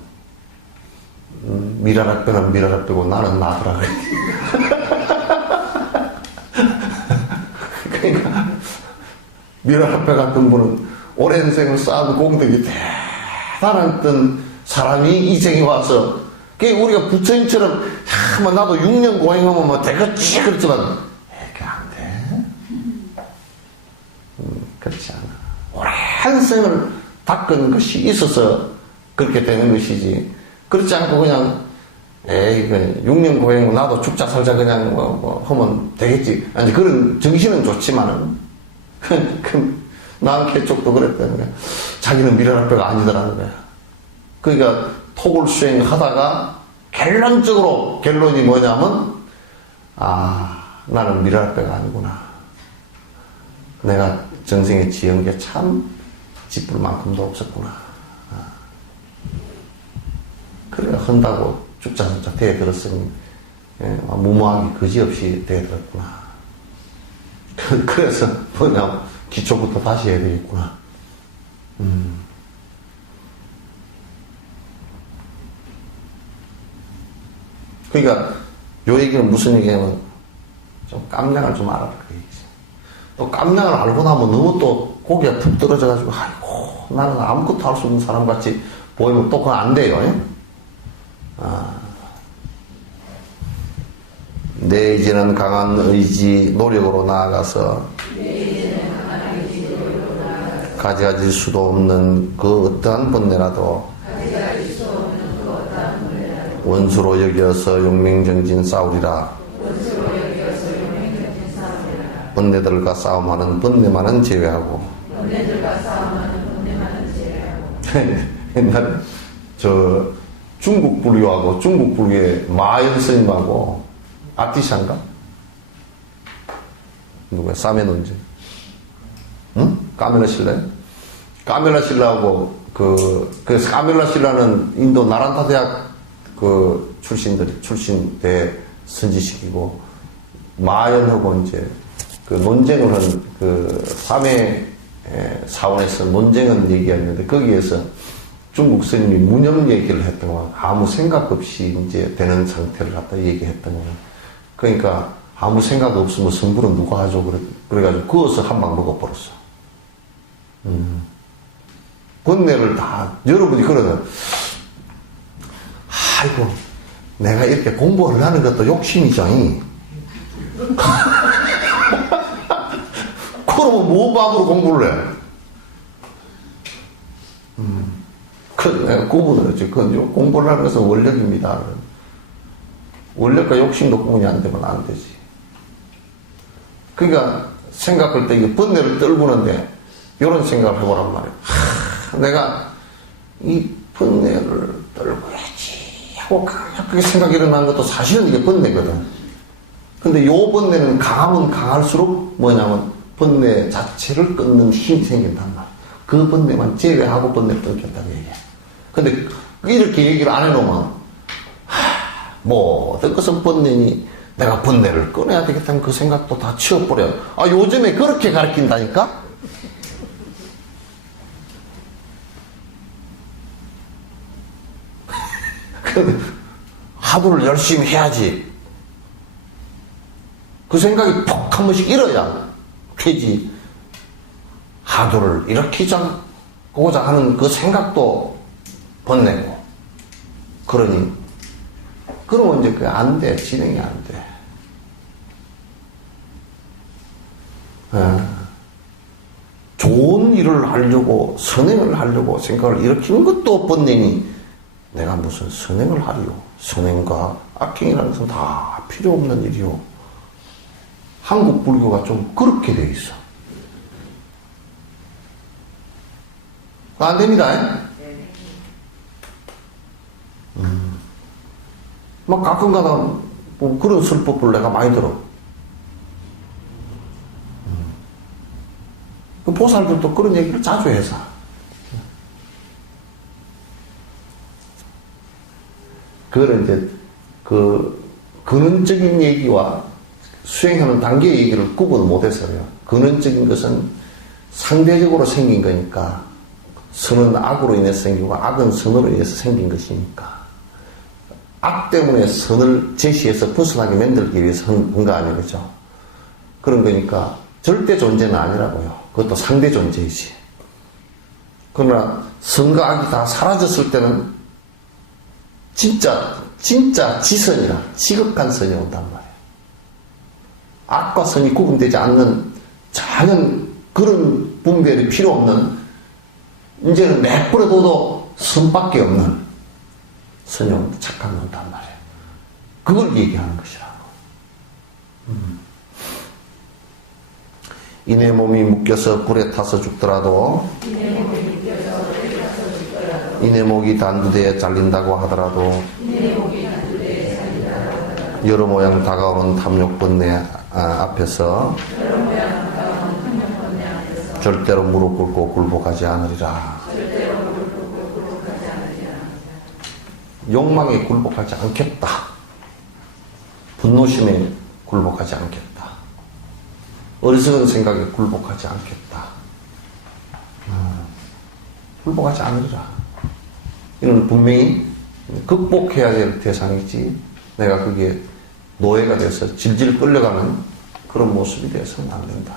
미라락배는 미라락배고 나는 나더라. 그러니까 미라락배 같은 분은 오랜 생을 쌓은 공덕이 대단한 어떤 사람이 이 생에 와서, 그게 우리가 부처님처럼 뭐 나도 6년 고행하면 뭐 되겠지 그렇지만 이게 안 돼. 그렇지 않아. 오랜 생을 닦은 것이 있어서 그렇게 되는 것이지, 그렇지 않고 그냥 에이 6년 고행 나도 죽자 살자 그냥 뭐 하면 되겠지. 아니 그런 정신은 좋지만은 나한테 쪽도 그랬다는 거야. 자기는 미련할배가 아니더라는 거야. 그러니까 토굴 수행하다가 결론이 뭐냐면 나는 미련할배가 아니구나. 내가 전생에 지은 게 참 짚을 만큼도 없었구나. 그래 한다고 죽자 살자 대들었으니 무모하게 그지없이 대들었구나. 그래서 뭐냐 기초부터 다시 해야 되겠구나. 그러니까 요 얘기는 무슨 얘기냐면 좀 깜냥을 좀 알아라 그 얘기죠. 또 깜냥을 알고 나면 너무 또 고개가 푹 떨어져가지고 아이고 나는 아무것도 할 수 없는 사람 같이 보이면 또 그건 안 돼요. 내지는 강한 의지 노력으로 나아가서 가져가질 수도 없는 그 어떠한 번뇌라도 원수로 여겨서 용맹정진 싸우리라. 번뇌들과 싸움하는 번뇌만은 제외하고. 옛날에 중국 불교하고 중국 불교의 마연 스님하고 아티샤인가? 누구야? 사메 논제. 응? 까멜라 신라? 까멜라 신라하고 그래서 까멜라 신라는 인도 나란타 대학 출신대 선지식이고, 마연하고 이제 논쟁을 한 사매 사원에서 논쟁은 얘기했는데, 거기에서 중국 스님이 무념 얘기를 했던 거야. 아무 생각 없이 이제 되는 상태를 갖다 얘기했던 거야. 그러니까 아무 생각 없으면 성불은 누가 하죠? 그래가지고 그것을 한 방 먹어버렸어. 번뇌를 다, 여러분이 그러면, 아이고, 내가 이렇게 공부를 하는 것도 욕심이죠. 그러면 뭐 밥으로 공부를 해? 내가 구분을 했지. 그건 공부를 하는 것은 원력입니다. 원력과 욕심도 구분이 안 되면 안 되지. 그러니까 생각할 때 이게 번뇌를 떨구는데 이런 생각을 해보란 말이야. 내가 이 번뇌를 떨고야지 하고 강력하게 생각이 일어나는 것도 사실은 이게 번뇌거든. 근데 요 번뇌는 강하면 강할수록 뭐냐면 번뇌 자체를 끊는 힘이 생긴단 말이야. 그 번뇌만 제외하고 번뇌를 끊겠다는 얘기야. 근데 이렇게 얘기를 안 해놓으면 모든 것은 번뇌니 내가 번뇌를 끊어야 되겠다는 그 생각도 다 치워버려. 요즘에 그렇게 가르친다니까? 하루를 열심히 해야지. 그 생각이 푹 한 번씩 일어야 되지. 하루를 일으키고자 하는 그 생각도 번뇌고. 그러면 이제 그게 안 돼. 진행이 안 돼. 좋은 일을 하려고, 선행을 하려고 생각을 일으키는 것도 번뇌니, 내가 무슨 선행을 하리요. 선행과 악행이라는 것은 다 필요 없는 일이요. 한국 불교가 좀 그렇게 돼 있어. 안 됩니다. 막 가끔가다 뭐 그런 설법을 내가 많이 들어. 그 보살들도 그런 얘기를 자주 해서. 그걸 이제 그 근원적인 얘기와 수행하는 단계 얘기를 구분 못해서요. 근원적인 것은 상대적으로 생긴 거니까 선은 악으로 인해서 생기고 악은 선으로 인해서 생긴 것이니까 악 때문에 선을 제시해서 벗어나게 만들기 위해서 한 거 아니에요. 그죠? 그런 거니까 절대 존재는 아니라고요. 그것도 상대 존재이지. 그러나 선과 악이 다 사라졌을 때는 진짜 지선이라 지극한 선이 온단 말이에요. 악과 선이 구분되지 않는 전혀 그런 분별이 필요 없는 이제는 내버려둬도 선밖에 없는 선이 착한 온단 말이에요. 그걸 얘기하는 것이라고. 이내 몸이 묶여서 불에 타서 죽더라도 이내 목이 단두대에 잘린다고 하더라도 여러 모양 다가오는 탐욕 번뇌 앞에서 절대로 무릎 꿇고 굴복하지 않으리라. 욕망에 굴복하지 않겠다. 분노심에 굴복하지 않겠다. 어리석은 생각에 굴복하지 않겠다. 굴복하지 않으리라. 이는 분명히 극복해야 될 대상이지 내가 그게 노예가 돼서 질질 끌려가는 그런 모습이 돼서는 안 된다.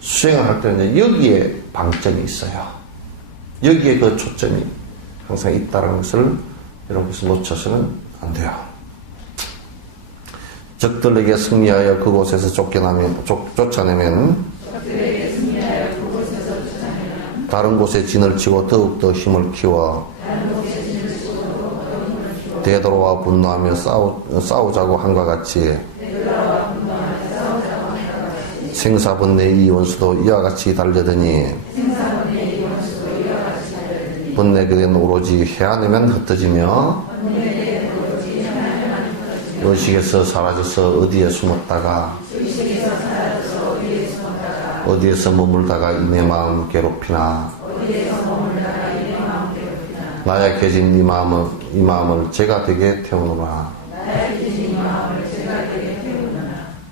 수행을 할 때는 여기에 방점이 있어요. 여기에 그 초점이 항상 있다는 것을 여러분께서 놓쳐서는 안 돼요. 적들에게 승리하여 그곳에서 쫓아내면 다른 곳에 진을 치고 더욱더 힘을 키워 되돌아와 분노하며 싸우자고 한과 같이 생사번뇌의 이 원수도 이와 같이 달려드니 번뇌그는 오로지 해안에만 흩어지며 의식에서 사라져서 어디에 숨었다가 어디에서 머물다가 이내 마음 괴롭히나 나약해진 이 마음을 제가 되게 태우노라.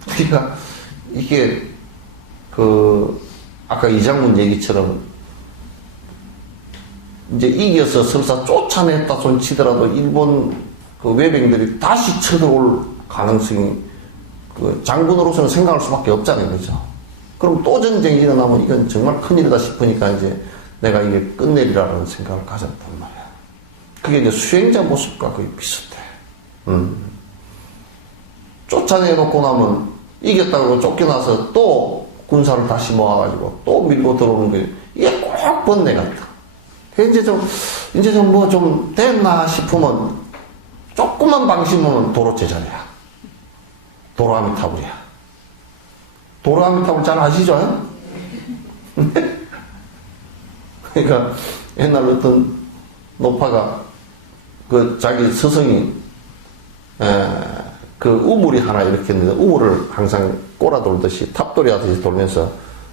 그러니까 이게 아까 이장문 얘기처럼 이제 이겨서 설사 쫓아냈다 손치더라도 일본 그 외병들이 다시 쳐들어올 가능성이 장군으로서는 생각할 수밖에 없잖아요. 그죠? 그럼 또 전쟁이 일어나면 이건 정말 큰일이다 싶으니까 이제 내가 이게 끝내리라는 생각을 가졌단 말이야. 그게 이제 수행자 모습과 거의 비슷해. 쫓아내놓고 나면 이겼다고 쫓겨나서 또 군사를 다시 모아가지고 또 밀고 들어오는 게 이게 꼭 번뇌 같다. 이제 좀 뭐 좀 됐나 싶으면 조금만 방심하면 도로 제자리야. 도로 아미타불이야. 도로 아미타불 잘 아시죠? 그러니까 옛날 어떤 노파가 그 자기 스승이 그 우물이 하나 이렇게 있는데 우물을 항상 꼬라돌듯이 탑돌이 하듯이 돌면서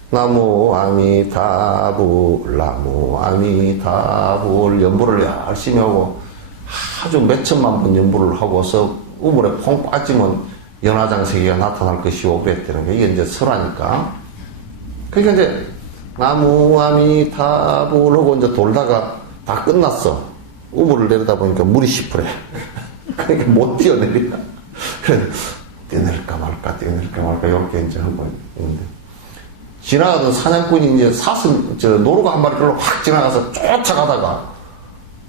나무 아미타불 나무 아미타불 연부를 열심히 하고 아주 몇 천만 번 연부를 하고서 우물에 퐁 빠지면 연화장세계가 나타날 것이오 그랬다는 게 이게 이제 설하니까. 그러니까 이제 나무 아미타불 하고 이제 돌다가 다 끝났어. 우물을 내려다 보니까 물이 시퍼래. 그러니까 못 뛰어내려. 그래서 뛰어내릴까 말까 이렇게 이제 하고 있는데 지나가던 사냥꾼이 이제 노루가 한 마리 끌고 확 지나가서 쫓아가다가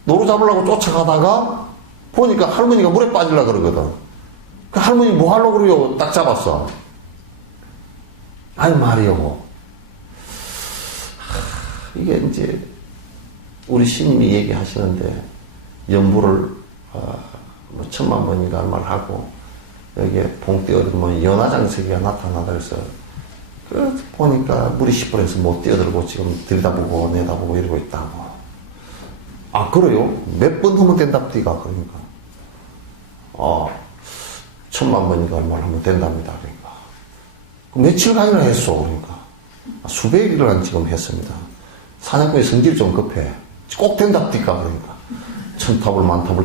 노루 잡으려고 쫓아가다가 보니까 할머니가 물에 빠지려고 그러거든. 그 할머니 뭐 하려고 그러요? 딱 잡았어. 아니 말이요. 이게 이제 우리 스님이 얘기하시는데 연부를 뭐 천만 번인가 말하고 여기에 봉 뛰어들면 연화장세계가 나타나다 그래서 그 보니까 물이 시퍼래서 못 뛰어들고 지금 들여다보고 내다보고 이러고 있다고. 아 그래요? 몇 번 하면 된다 뛰가 그러니까. 천만 번인가 얼마나 하면 된답니다 그러니까. 며칠간이나 했어 그러니까. 수백일간 지금 했습니다. 사냥꾼이 성질이 좀 급해. 꼭 된답니까 그러니까. 천탑을 만탑을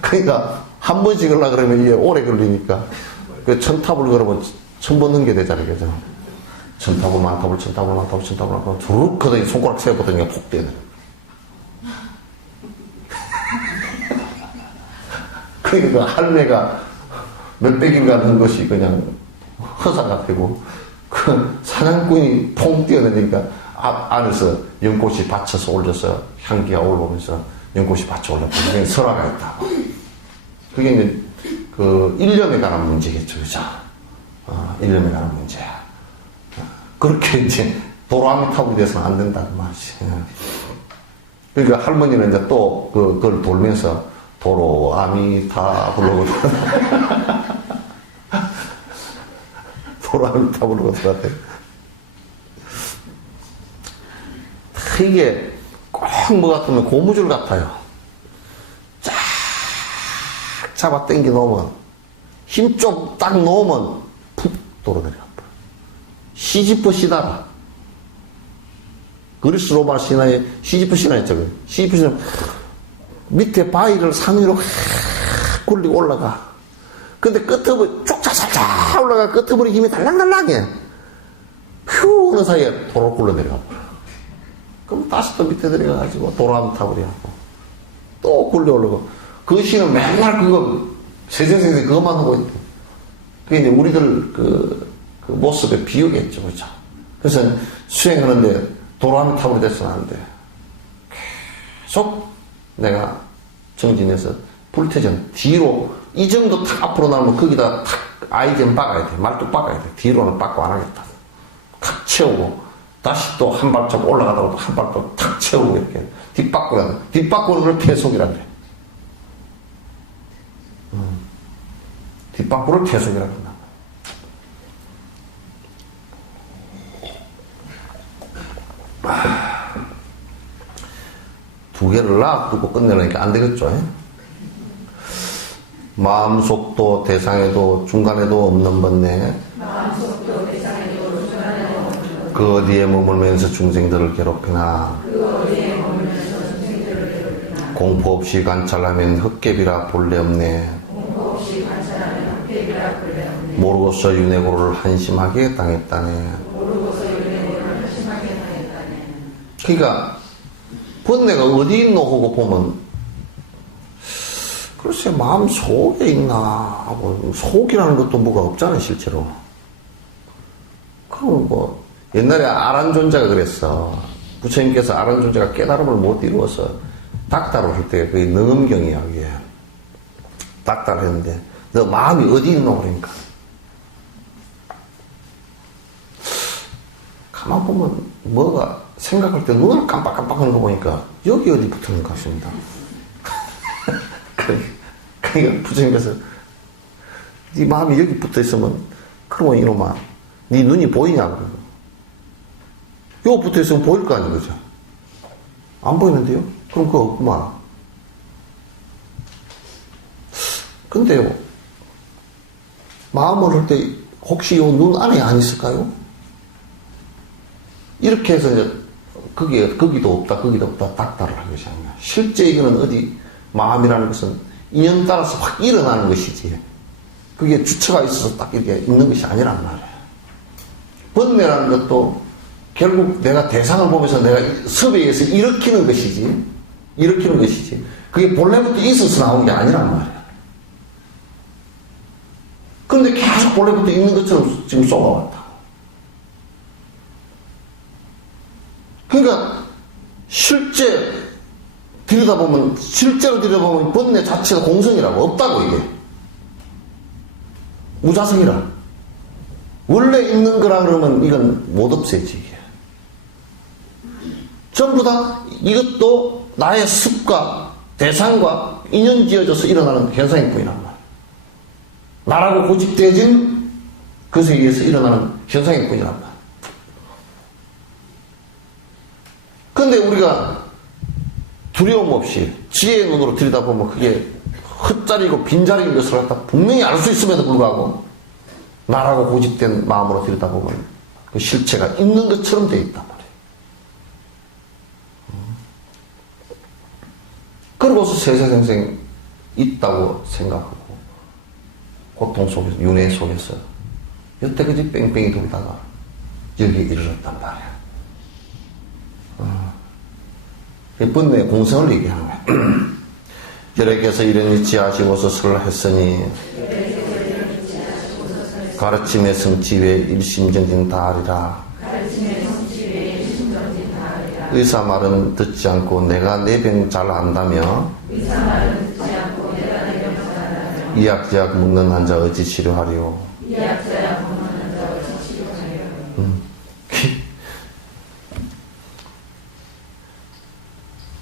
그러니까 한 번 찍으려고 그러면 이게 오래 걸리니까 그 천탑을 걸으면 1000번 넘게 되잖아요 그죠? 천탑을 만탑을 두룩 하더니 손가락 세우거든요 폭 뛰어내려. 그러니까 그 할매가 몇백일간 한 것이 그냥 허사가 되고 그 사냥꾼이 퐁 뛰어내니까 안에서 연꽃이 받쳐서 올려서 향기가 올라오면서 연꽃이 받쳐 올라오고 그게 설화가 있다. 그게 이제 그 일념에 관한 문제겠죠, 그죠? 일념에 관한 문제야. 그렇게 이제 도로 아미타불이 돼서는 안 된다는 말이지. 그러니까 할머니는 이제 또 그걸 돌면서 도로 아미타불로 도로 아미타불로 들어갔대. 이게 꼭 뭐 같으면 고무줄 같아요. 쫙 잡아 당겨 놓으면 힘 좀 딱 놓으면 푹 돌아내려. 시지프 시다라. 그리스 로마 신화에 시지프 신화 있죠. 시지프 신화 밑에 바위를 산 위로 굴리고 올라가. 근데 끝에 쭉쫙쫙 올라가 끝에 힘이 달랑달랑해. 휴 하는 사이에 도로 굴러 내려가. 그럼 다시 또 밑에 들어가가지고 도로아미타불이 하고 또 굴려 올라가고 그 시는 맨날 그거 세세세세 그것만 하고 있대. 그게 이제 우리들 그 모습의 비유겠죠, 그죠? 그래서 수행하는데 도로아미타불이 돼서는 안 돼. 계속 내가 정진해서 불태전 뒤로 이 정도 탁 앞으로 나오면 거기다 탁 아이젠 박아야 돼. 말뚝 박아야 돼. 뒤로는 박고 안 하겠다. 탁 채우고 다시 또 한 발짝 올라가다가 또 한 발짝 탁 채우고 이렇게 뒷바꾸라는 뒷바꾸는 걸 퇴속이라 그래. 뒷바꾸를 퇴속이라 그런다. 두 개를 놔두고 끝내려니까 안 되겠죠. 마음속도 대상에도 중간에도 없는 번뇌 그 어디에 머물면서 중생들을 괴롭히나 공포 없이 관찰하면 헛개비라 본래 없네. 모르고서 윤회고를 한심하게 당했다네. 그러니까 번뇌가 어디 있노 하고 보면 글쎄 마음 속에 있나 하고 속이라는 것도 뭐가 없잖아 실제로. 그럼 뭐 옛날에 아란존자가 그랬어. 부처님께서 아는 존재가 깨달음을 못 이루어서 닥달을 할 때 그게 능엄경이야. 그게 닥달을 했는데 너 마음이 어디 있노 그러니까 가만 보면 뭐가 생각할 때 눈을 깜빡깜빡하는 거 보니까 여기 어디 붙는 것 같습니다. 그러니까 부처님께서 네 마음이 여기 붙어 있으면 그러면 이놈아 네 눈이 보이냐고. 여기 붙어 있으면 보일 거 아니에요, 그죠? 안 보이는데요? 그럼 그거 없구만. 근데요, 마음을 할 때 혹시 요 눈 안에 안 있을까요? 이렇게 해서 이제 거기도 없다 닥달을 한 것이 아니야. 실제 이거는 어디 마음이라는 것은 인연 따라서 확 일어나는 것이지. 그게 주체가 있어서 딱 이렇게 있는 것이 아니란 말이야. 번뇌라는 것도 결국 내가 대상을 보면서 내가 섭에 의해서 일으키는 것이지. 그게 본래부터 있어서 나온 게 아니란 말이야. 그런데 계속 본래부터 있는 것처럼 지금 쏘아왔다. 그러니까 실제로 들여다보면 번뇌 자체가 공성이라고 없다고 이게. 무자성이라. 원래 있는 거라 그러면 이건 못 없애지 이게. 전부 다 이것도 나의 습과 대상과 인연지어져서 일어나는 현상일 뿐이란 말이야. 나라고 고집되어진 것에 의해서 일어나는 현상일 뿐이란 말이야. 근데 우리가 두려움 없이 지혜의 눈으로 들여다보면 그게 헛자리고 빈자리인 것을 갖다 분명히 알 수 있음에도 불구하고 나라고 고집된 마음으로 들여다보면 그 실체가 있는 것처럼 되어 있단 말이에요. 그러고서 세세생생 있다고 생각하고 고통 속에서 윤회 속에서 여태까지 뺑뺑이 돌다가 여기에 이르렀단 말이야. 번뇌 공성을 얘기하는 거야. 여러께서 이런 이치하시고서 설했으니 가르침의 성취에 일심정진 다하리라. 의사 말은 듣지 않고 내가 내 병 잘 안다며 이약제약 묻는 환자 어찌 치료하리오.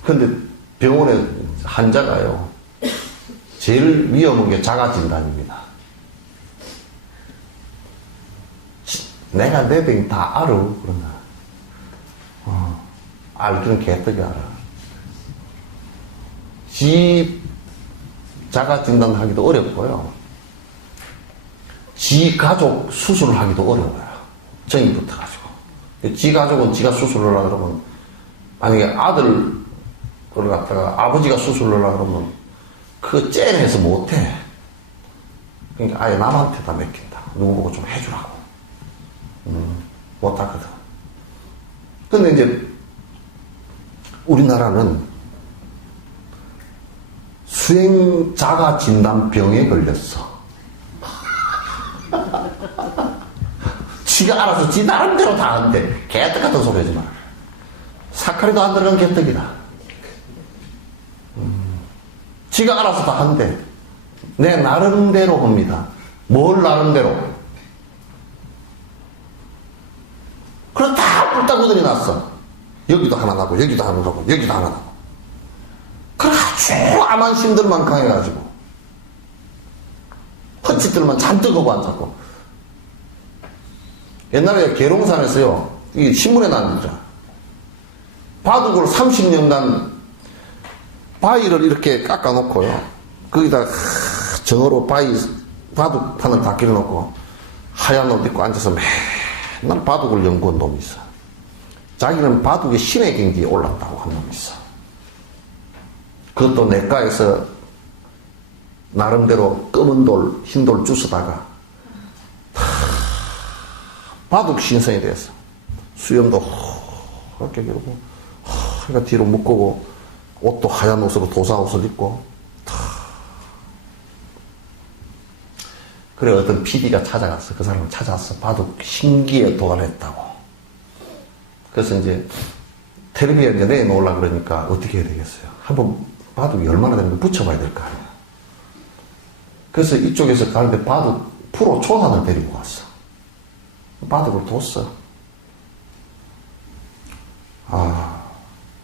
근데 병원에 환자가요, 제일 위험한 게 자가진단입니다. 내가 내 병 다 알아. 그러나. 알기는 개떡이 알아. 지 자가진단하기도 어렵고요. 지 가족 수술을 하기도 어려워요. 정이 붙어가지고. 지 가족은 지가 수술을 하려고 그러면, 만약에 아들, 그걸 갖다가 아버지가 수술을 하려고 그러면 그거 째내서 못해. 그러니까 아예 남한테 다 맡긴다. 누구 보고 좀 해주라고. 못하거든. 근데 이제 우리나라는 수행자가 진단병에 걸렸어. 지가 알아서 지 나름대로 다 한대. 개떡 같은 소리 하지 마. 사카리도 안 들어간 개떡이다. 지가 알아서 다 한대. 내 나름대로 합니다. 뭘 나름대로? 그럼 다 뿔따구들이 났어. 여기도 하나 나고, 여기도 하나 나고, 여기도 하나 나고. 그래, 아주 암한심들만 강해가지고. 헛짓들만 잔뜩 하고 앉았고. 옛날에 계룡산에서요, 이 신문에 나왔더라. 바둑을 30년간 바위를 이렇게 깎아놓고요. 거기다 정어로 바둑 판을 다 끼워놓고 하얀 옷 입고 앉아서 맨날 바둑을 연구한 놈이 있어. 자기는 바둑의 신의 경지에 올랐다고 한 놈이 있어. 그것도 내과에서 나름대로 검은 돌, 흰 돌 주스다가 바둑 신성이 돼서 수염도 이렇게 기르고 그러니까 뒤로 묶고 옷도 하얀 옷으로 도사 옷을 입고 그래 어떤 PD가 찾아갔어. 그 사람을 찾아왔어. 바둑 신기에 도달했다고. 그래서 이제 텔레비에 이제 내놓으려고 그러니까 어떻게 해야 되겠어요? 한번 바둑이 얼마나 되는지 붙여봐야 될 거 아니야. 그래서 이쪽에서 가는데 바둑 프로 초단을 데리고 왔어. 바둑을 뒀어.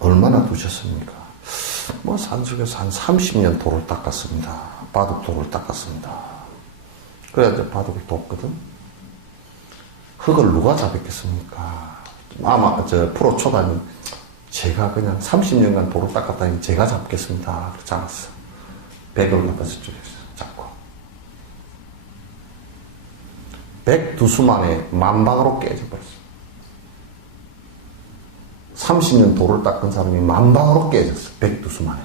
얼마나 두셨습니까? 뭐 산속에서 한 30년 돌을 닦았습니다. 바둑 돌을 닦았습니다. 그래야 이제 바둑을 뒀거든. 흙을 누가 잡았겠습니까? 아마 저 프로 초단이 제가 그냥 30년간 돌을 닦았다니 제가 잡겠습니다. 그렇지 않았어. 백을 갖다 저쪽에서 잡고. 102수 만에 만방으로 깨져버렸어. 30년 돌을 닦은 사람이 만방으로 깨졌어. 102수 만에.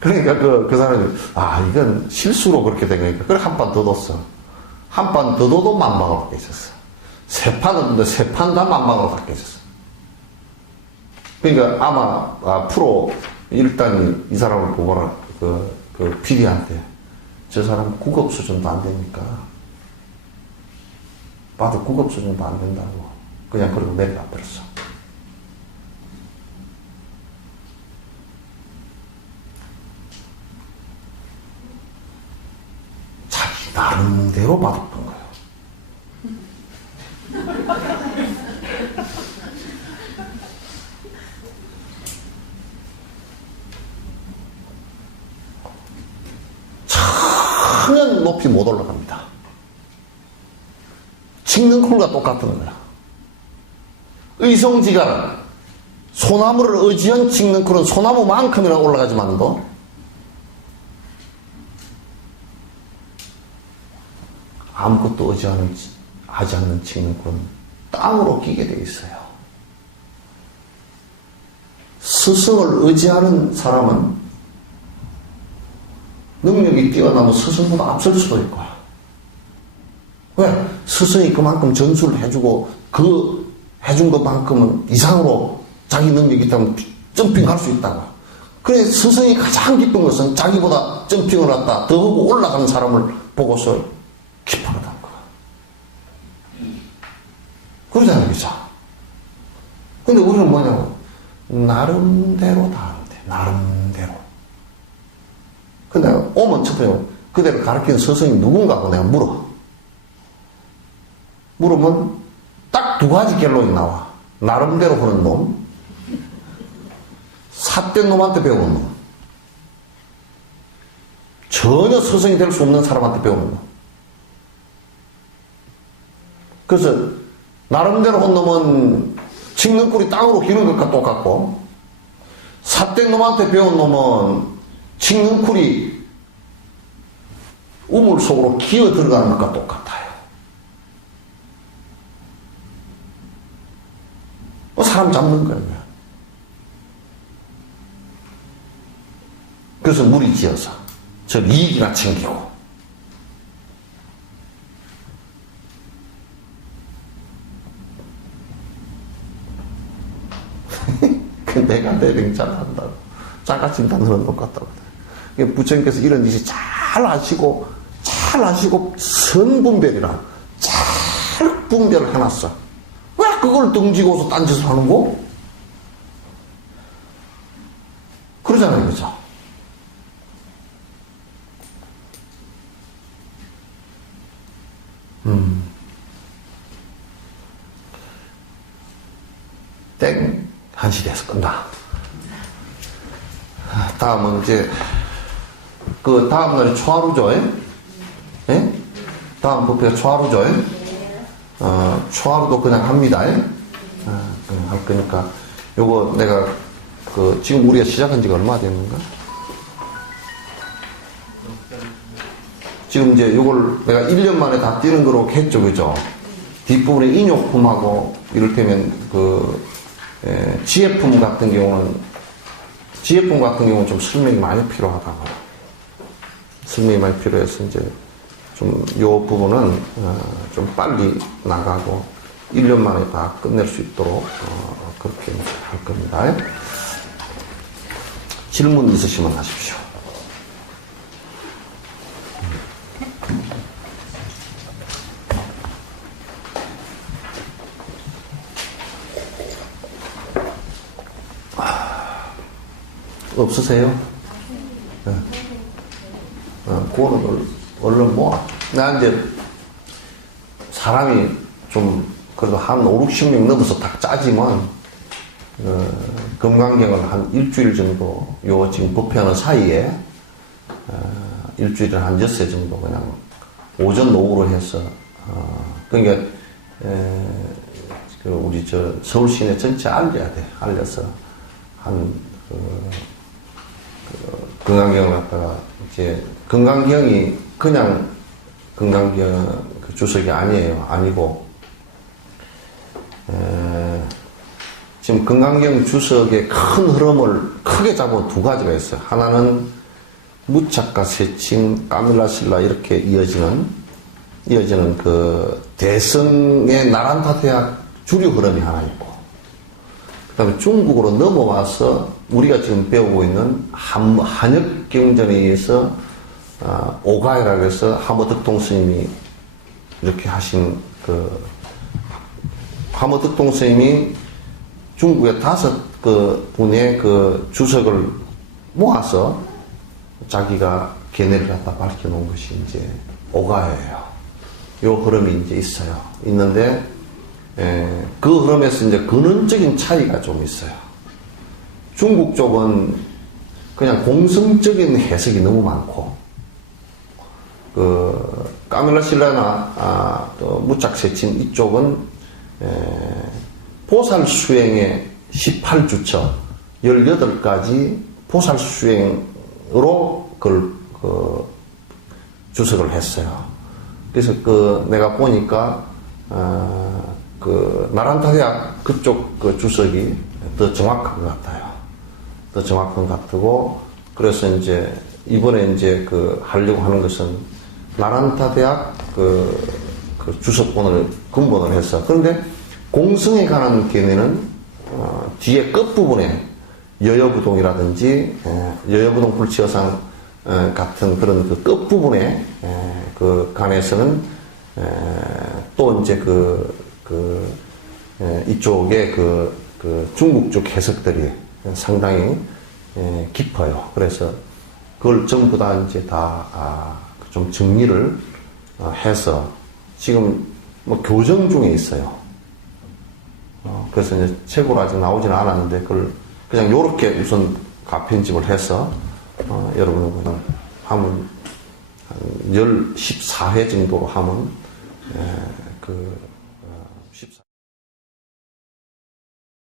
그러니까 그 사람이, 이건 실수로 그렇게 된 거니까. 그래, 한 판 더 뒀어. 한 판 더 둬도 만방으로 깨졌어. 세 판은 뒀는데 세 판 다 만방으로 다 깨졌어. 그러니까 아마, 프로 일단이 이 사람을 보거나, 그 PD한테, 저 사람 국업 수준도 안 되니까. 봐도 국업 수준도 안 된다고. 그냥 그러고 내려가 버렸어. 자기 나름대로 바둑던 거예요. 전혀 높이 못 올라갑니다. 찍는 쿨과 똑같은 거야. 의성지가 소나무를 의지한 찍는 쿨은 소나무만큼이나 올라가지만도 아무것도 하지 않는 찍는 쿨은 땅으로 끼게 돼 있어요. 스승을 의지하는 사람은 능력이 뛰어나면 스승보다 앞설 수도 있고. 왜? 스승이 그만큼 전수를 해주고 해준 것만큼은 이상으로 자기 능력이 있다면 점핑할 수 있다고. 그래 스승이 가장 기쁜 것은 자기보다 점핑을 했다 더 하고 올라가는 사람을 보고서 기뻐하다는 거야. 그러잖아요. 그죠? 근데 우리는 뭐냐고 나름대로 다 하는데 나름대로. 근데 오면 첫 번째 그대로 가르치는 스승이 누군가 하고 내가 물으면 딱 두 가지 결론이 나와. 나름대로 하는 놈, 삿된 놈한테 배우는 놈, 전혀 스승이 될 수 없는 사람한테 배우는 놈. 그래서 나름대로 한 놈은 찍는 꿀이 땅으로 기는 것과 똑같고, 삿된 놈한테 배운 놈은 찍는 꿀이 우물 속으로 기어 들어가는 것과 똑같아요. 사람 잡는 거예요. 그래서 무리 지어서 저 이익이나 챙기고 내가 내빙 잘한다고 짜가진다는 것 같다고. 부처님께서 이런 짓이 잘 아시고 선분별이라 잘 분별을 해놨어. 왜 그걸 등지고서 딴짓을 하는 거? 그러잖아요. 그죠? 땡. 1시 돼서 끝나. 다음은 이제, 그 다음날이 초하루죠? 예? 다음 부패가 초하루죠? 초하루도 그냥 합니다. 그냥 할 거니까. 요거 내가, 지금 우리가 시작한 지가 얼마 됐는가? 지금 이제 요걸 내가 1년 만에 다 뛰는 거로 했죠. 그죠? 뒷부분에 인욕품하고, 이를테면 지혜품 같은 경우는 좀 설명이 많이 필요하다고. 설명이 많이 필요해서 이제 좀 요 부분은 좀 빨리 나가고 1년 만에 다 끝낼 수 있도록 그렇게 할 겁니다. 질문 있으시면 하십시오. 없으세요? 네. 그거는 얼른 모아. 나 이제 사람이 좀 그래도 한 5, 60명 넘어서 딱 짜지만 금강경을 한 일주일 정도 요 지금 법회하는 사이에 일주일에 한 6회 정도 그냥 오전 오후로 해서 그러니까 우리 서울 시내 전체 알려야 돼. 알려서 금강경을 갖다가 이제 금강경이 그냥 금강경 그 주석이 아니고 지금 금강경 주석의 큰 흐름을 크게 잡은 두 가지가 있어요. 하나는 무착과 세칭, 까밀라실라 이렇게 이어지는 그 대성의 나란타 대학 주류 흐름이 하나 있고, 그 다음에 중국으로 넘어와서 우리가 지금 배우고 있는 한역 경전에 의해서 오가이라고 해서 하모덕동 스님이 이렇게 하신 하모덕동 스님이 중국의 5 분의 그 주석을 모아서 자기가 견해를 갖다 밝혀놓은 것이 이제 오가예요. 요 흐름이 이제 있는데, 그 흐름에서 이제 근원적인 차이가 좀 있어요. 중국 쪽은 그냥 공성적인 해석이 너무 많고, 까밀라실라나, 또 무착세친 이쪽은, 보살 수행의 18주처, 18가지 보살 수행으로 그걸, 주석을 했어요. 그래서 내가 보니까, 나란타 대학 그쪽 주석이 더 정확한 것 같아요. 더 정확한 것 같고, 그래서 이제, 이번에 이제 하려고 하는 것은, 나란타 대학 주석본을 근본을 해서, 그런데 공성에 관한 견해는, 뒤에 끝부분에 여여부동이라든지, 여여부동 불치여상 같은 그런 그 끝부분에, 관해서는, 또 이제 이쪽에 중국 쪽 해석들이 상당히 깊어요. 그래서 그걸 전부 다 이제 좀 정리를 해서 지금 뭐 교정 중에 있어요. 그래서 이제 책으로 아직 나오지는 않았는데 그걸 그냥 요렇게 우선 가편집을 해서 여러분은 하면 한 14회 정도로 하면 14